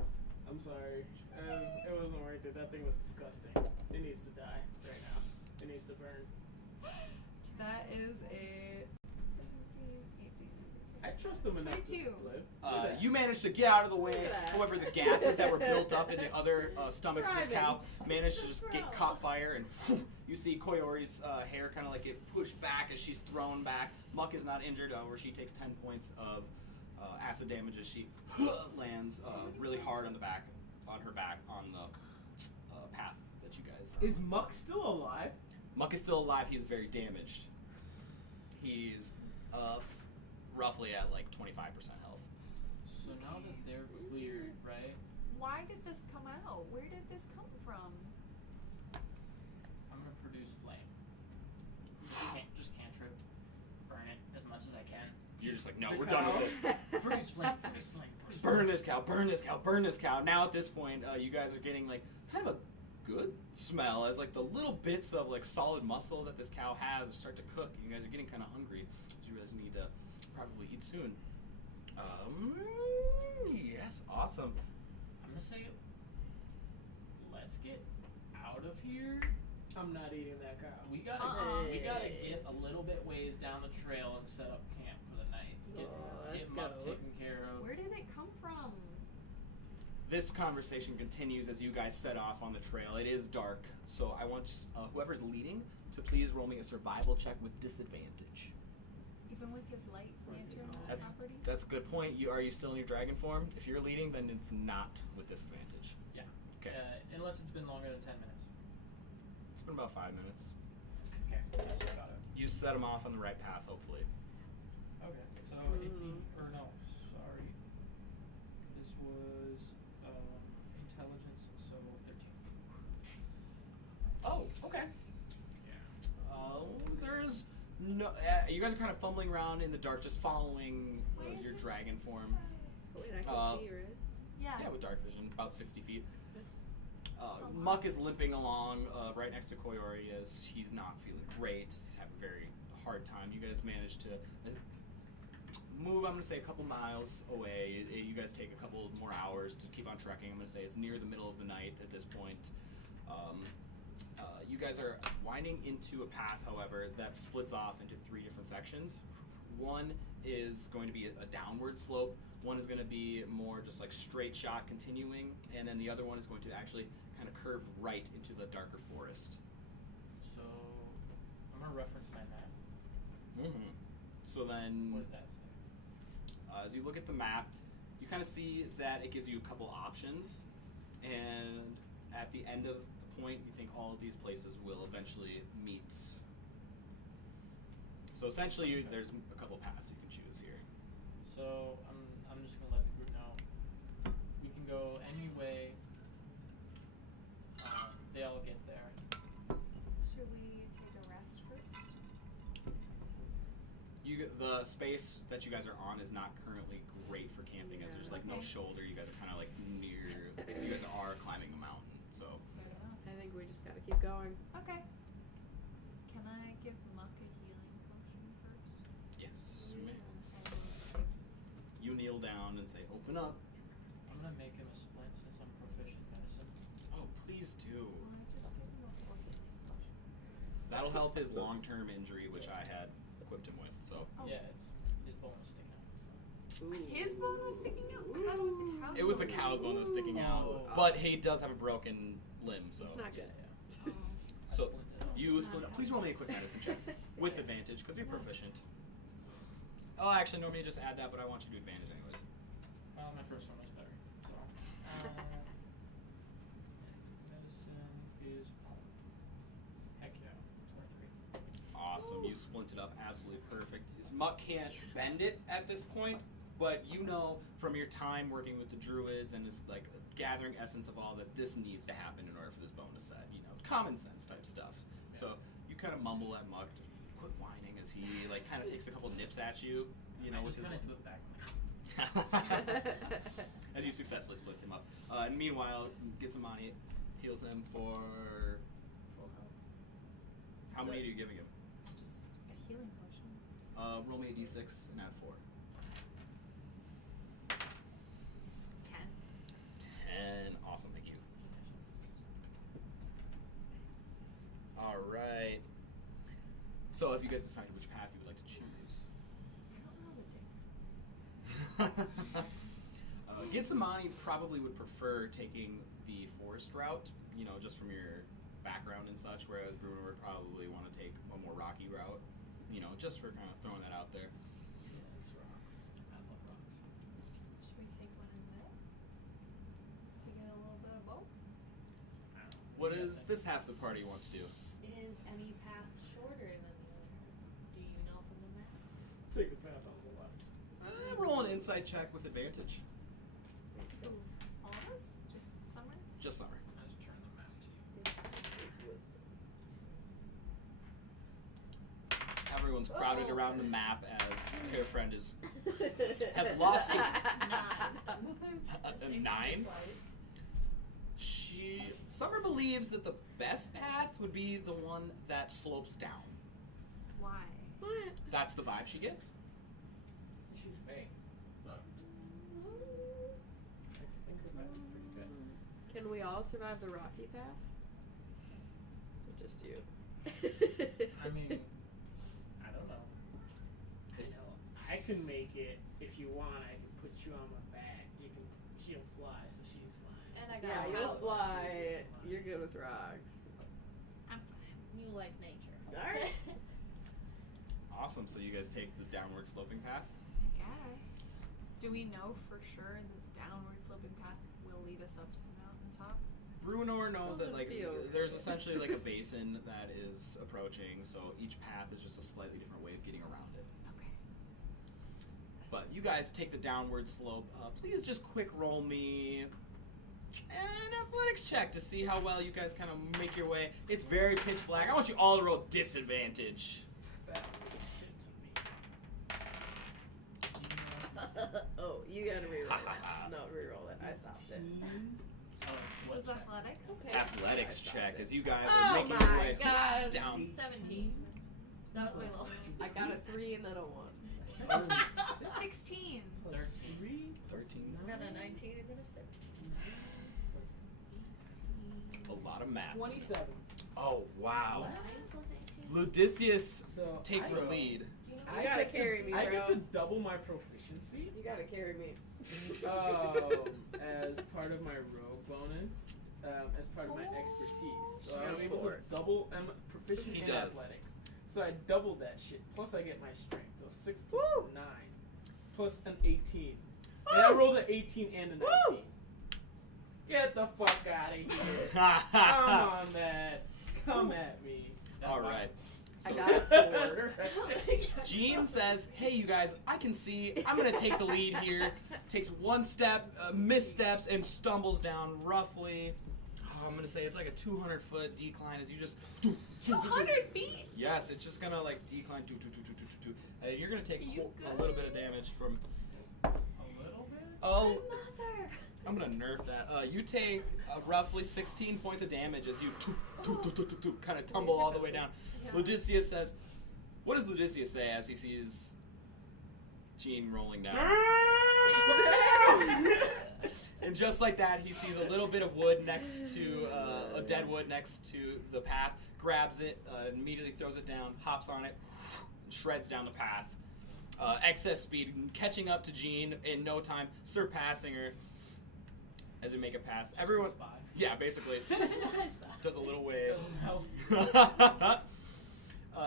I'm sorry. It wasn't worth it. That thing was disgusting. It needs to die right now. It needs to burn. That is a 17, 18. I trust them enough to 22. live. You managed to get out of the way. Look at that. However, the gases that were built up in the other stomachs of this cow Thriving. managed to just get caught fire, and you see Koyori's hair kind of like get pushed back as she's thrown back. Muck is not injured, where she takes 10 points of acid damage as she lands really hard on her back on the path that you guys are Is on. Muck still alive? Muck is still alive. He's very damaged. He's roughly at like 25% health. So now that they're cleared, right? Why did this come out? Where did this come from? I'm gonna produce flame. Just cantrip. Burn it as much as I can. You're just like, no, The we're done with cow. this. Produce flame. Produce flame. Produce Burn flame. this cow, burn this cow, burn this cow. Now at this point, you guys are getting like kind of a good smell as like the little bits of like solid muscle that this cow has start to cook. You guys are getting kind of hungry, so you guys need to probably eat soon. Yes, awesome. I'm gonna say, let's get out of here. I'm not eating that cow. We gotta Uh-uh. get a little bit ways down the trail and set up camp for the night. Get let's Muck go. taken care of. Where did it come from? This conversation continues as you guys set off on the trail. It is dark, so I want whoever's leading to please roll me a survival check with disadvantage. Even with his light lantern properties? That's a good point. Are you still in your dragon form? If you're leading, then it's not with disadvantage. Yeah. Okay. Unless it's been longer than 10 minutes. It's been about 5 minutes. Okay. That's about it. You set them off on the right path, hopefully. Okay. So 18 or no, sorry. This was intelligence, so 13. Oh, okay. Yeah. There's no. You guys are kind of fumbling around in the dark, just following Where is your it? dragon form. Wait, I can see, right? Yeah. Yeah, with dark vision, about 60 feet. Muck is limping along right next to Koyori as he's not feeling great. He's having a very hard time. You guys manage to move, I'm going to say, a couple miles away. You guys take a couple more hours to keep on trekking. I'm going to say it's near the middle of the night at this point. You guys are winding into a path, however, that splits off into 3 different sections. One is going to be a downward slope. One is going to be more just like straight shot continuing, and then the other one is going to actually kind of curve right into the darker forest. So I'm gonna reference my map. Mm-hmm. So then, What does that say? as you look at the map, you kind of see that it gives you a couple options, and at the end of the point, you think all of these places will eventually meet. So essentially, there's a couple paths you can choose here. So I'm just gonna let the group know we can go any way. They all get there. Should we take a rest first? The space that you guys are on is not currently great for camping, as there's like no Okay. shoulder. You guys are kind of like near. You guys are climbing a mountain, so. I think we just gotta keep going. Okay. Can I give Muck a healing potion first? Yes. You may. And You kneel down and say, "Open up." I'm gonna make him a splint since I'm proficient in medicine. Oh, please do. will I just give him a full healing potion? That'll help his long-term injury, which I had equipped him with. So Oh. Yeah, it's his bone was sticking out. So. Ooh. His bone was sticking out? I thought it was the cow's it was the bone. cow's bone that was sticking out, Oh. but he does have a broken limb. So It's not good. Yeah. Oh. I So, splinted out. you It's split not up. Please roll me a quick medicine check with advantage because you're proficient. Oh, actually, normally you just add that, but I want you to advantage anyways. Well, my first one was better. So, medicine is heck yeah, 23. Awesome, you splinted up absolutely perfect. Muck can't bend it at this point, but you know from your time working with the druids and this like gathering essence of all that this needs to happen in order for this bone to set. You know, common sense type stuff. So you kind of mumble at Muck to quit whining as he like kind of takes a couple nips at you you know, I with just his kind of do it back. as you successfully split him up. And meanwhile, Gitsamani heals him for Full health. how So- many are you giving him? Just a healing potion. Roll me a d6 and add 4. 10. 10. Awesome, thank you. All right. So, if you guys decided which path you would like to choose. I don't know the difference. Gitsamani probably would prefer taking the forest route, you know, just from your background and such, whereas Bruno would probably want to take a more rocky route, you know, just for kind of throwing that out there. He likes rocks. I love rocks. Should we take one in there? To get a little bit of both? I don't know. What You does guys this half of the party want to do? Is any path shorter than the other? Do you know from the map? Take the path on the left. Roll an insight check with advantage. All of us? Just summer? Just Summer. I just turn the map to you. Everyone's crowded Oh. around the map as her friend has lost his Saved 9. me twice. Summer believes that the best path would be the one that slopes down. Why? What? That's the vibe she gets. She's fake. I think her map's pretty good. Can we all survive the rocky path? Or just you? I mean, I don't know. It's- I can make it if you want. I can put you on my back. She'll fly, so she's fine. And I got yeah, a you'll house. fly. It's mine. You're good with rocks. I'm fine. You like nature. Alright. Awesome. So you guys take the downward sloping path. I guess. Do we know for sure this downward sloping path will lead us up to the mountaintop? Bruenor knows that Doesn't like feel there's right. essentially like a basin that is approaching, so each path is just a slightly different way of getting around it. Okay. But you guys take the downward slope. Please just quick roll me an athletics check to see how well you guys kind of make your way. It's very pitch black. I want you all to roll disadvantage. That means shit to me. Oh, you gotta reroll that. No, reroll it. I stopped it. Oh, This what is check? athletics? Okay. Athletics I stopped check it. as you guys Oh are making your my way God. down. 17. That was my lowest. I got a 3 and then a 1. 16. Plus 13. 3? 13. I got a 19 and then a 17. A lot of math. 27. Oh wow. 9 plus 18. Ludicius So takes I the roll. lead. Do you know You what? gotta get carry me, I get bro. to double my proficiency You gotta carry me. as part of my rogue bonus, as part of my expertise. So I'm Go able for to it. double. I'm proficient He in does. athletics, so I doubled that shit. Plus I get my strength. So 6 plus Woo! 9, plus an 18. And I rolled an 18 and a 19. Woo! Get the fuck out of here! Come on, man. Come at me. That's All why- right. I So got a 4. Jean says, "Hey, you guys, I can see. I'm gonna take the lead here." Takes one step, missteps, and stumbles down roughly. I'm gonna say it's like a 200-foot decline as you just. 200 feet? Yes, it's just gonna like decline. And you're gonna take You a good? little bit of damage from. A little bit? Oh, Mother. I'm gonna nerf that. You take roughly 16 points of damage as you kind of tumble all the way down. Ludicius says, "What does Ludicius say as he sees Jean rolling down?" And just like that, he sees a little bit of wood next to a dead wood next to the path, grabs it, immediately throws it down, hops on it, and shreds down the path. Excess speed, catching up to Jean in no time, surpassing her as they make a pass. Everyone, By. yeah, basically, That's not as bad. does a little wave. Doesn't help.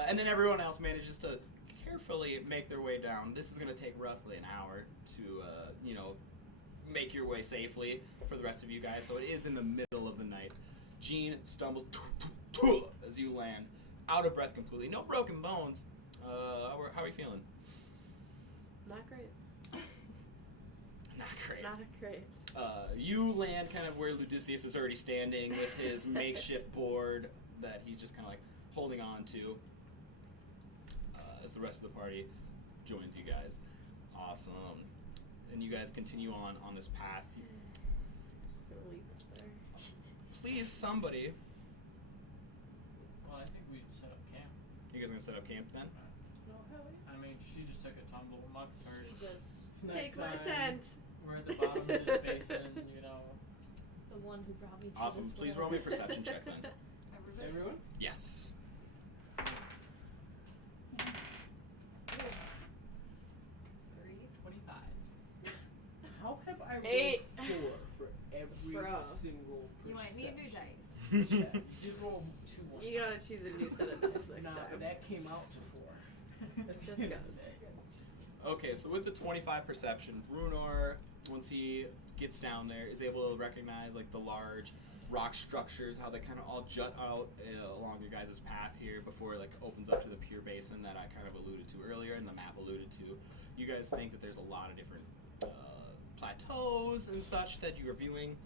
And then everyone else manages to carefully make their way down. This is going to take roughly an hour to, make your way safely for the rest of you guys. So it is in the middle of the night. Jean stumbles as you land, out of breath completely. No broken bones. How are you feeling? Not great. Not great. Not great. You land kind of where Ludicius is already standing with his makeshift board that he's just kind of like holding on to as the rest of the party joins you guys. Awesome. And you guys continue on this path. Just gonna leave it there. Please, somebody. Well, I think we set up camp. You guys gonna set up camp then? No, hell yeah. I mean, she just took a tumble amongst her. She just It's Take my nighttime. tent. We're at the bottom of this basin, you know. the one who brought me to Awesome. this Please world. roll me a perception check then. Everybody. Everyone? Yes. 25. How have I rolled 8. 4 for every Bruh. single You might need new perception dice. check? Just roll 2 more. You gotta choose a new set of dice next Nah, time. that came out to 4. It's just guns. Okay, so with the 25 perception, Brunor, once he gets down there, is able to recognize like the large rock structures, how they kind of all jut out along your guys' path here before it like opens up to the pure basin that I kind of alluded to earlier and the map alluded to. You guys think that there's a lot of different plateaus and such that you are viewing,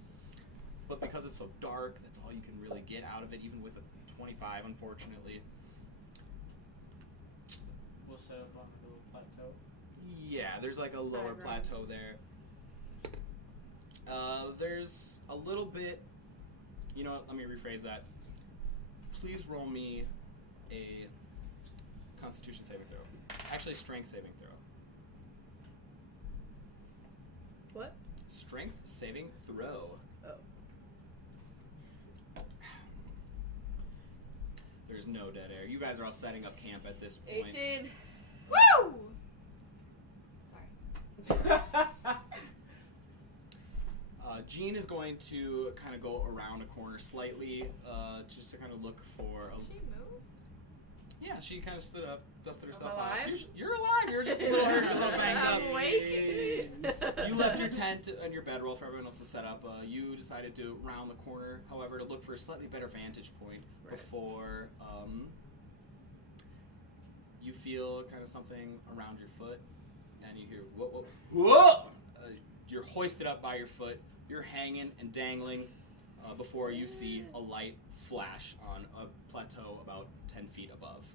but because it's so dark, that's all you can really get out of it, even with a 25, unfortunately. We'll set up on the little plateau. Yeah, there's like a lower Right. plateau there. There's a little bit. You know what? Let me rephrase that. Please roll me a Constitution saving throw. Actually, Strength saving throw. What? Strength saving throw. Oh. There's no dead air. You guys are all setting up camp at this point. 18. Woo! Sorry. Jean is going to kind of go around a corner slightly, just to kind of look for. Did she move? Yeah, she kind of stood up, dusted herself I'm off. alive? You're alive. You're just a little hurt, a little banged up. I'm awake. You left your tent and your bedroll for everyone else to set up. You decided to round the corner, however, to look for a slightly better vantage point Right. before you feel kind of something around your foot, and you hear whoa, whoa, whoa! You're hoisted up by your foot. You're hanging and dangling before you see a light flash on a plateau about 10 feet above.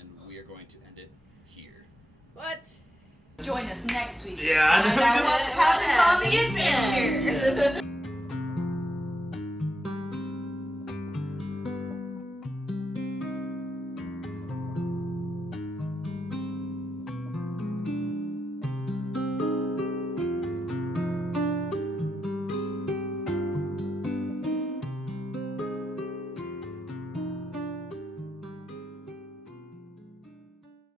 And we are going to end it here. What? Join us next week. Yeah, to find out what happens on the adventure.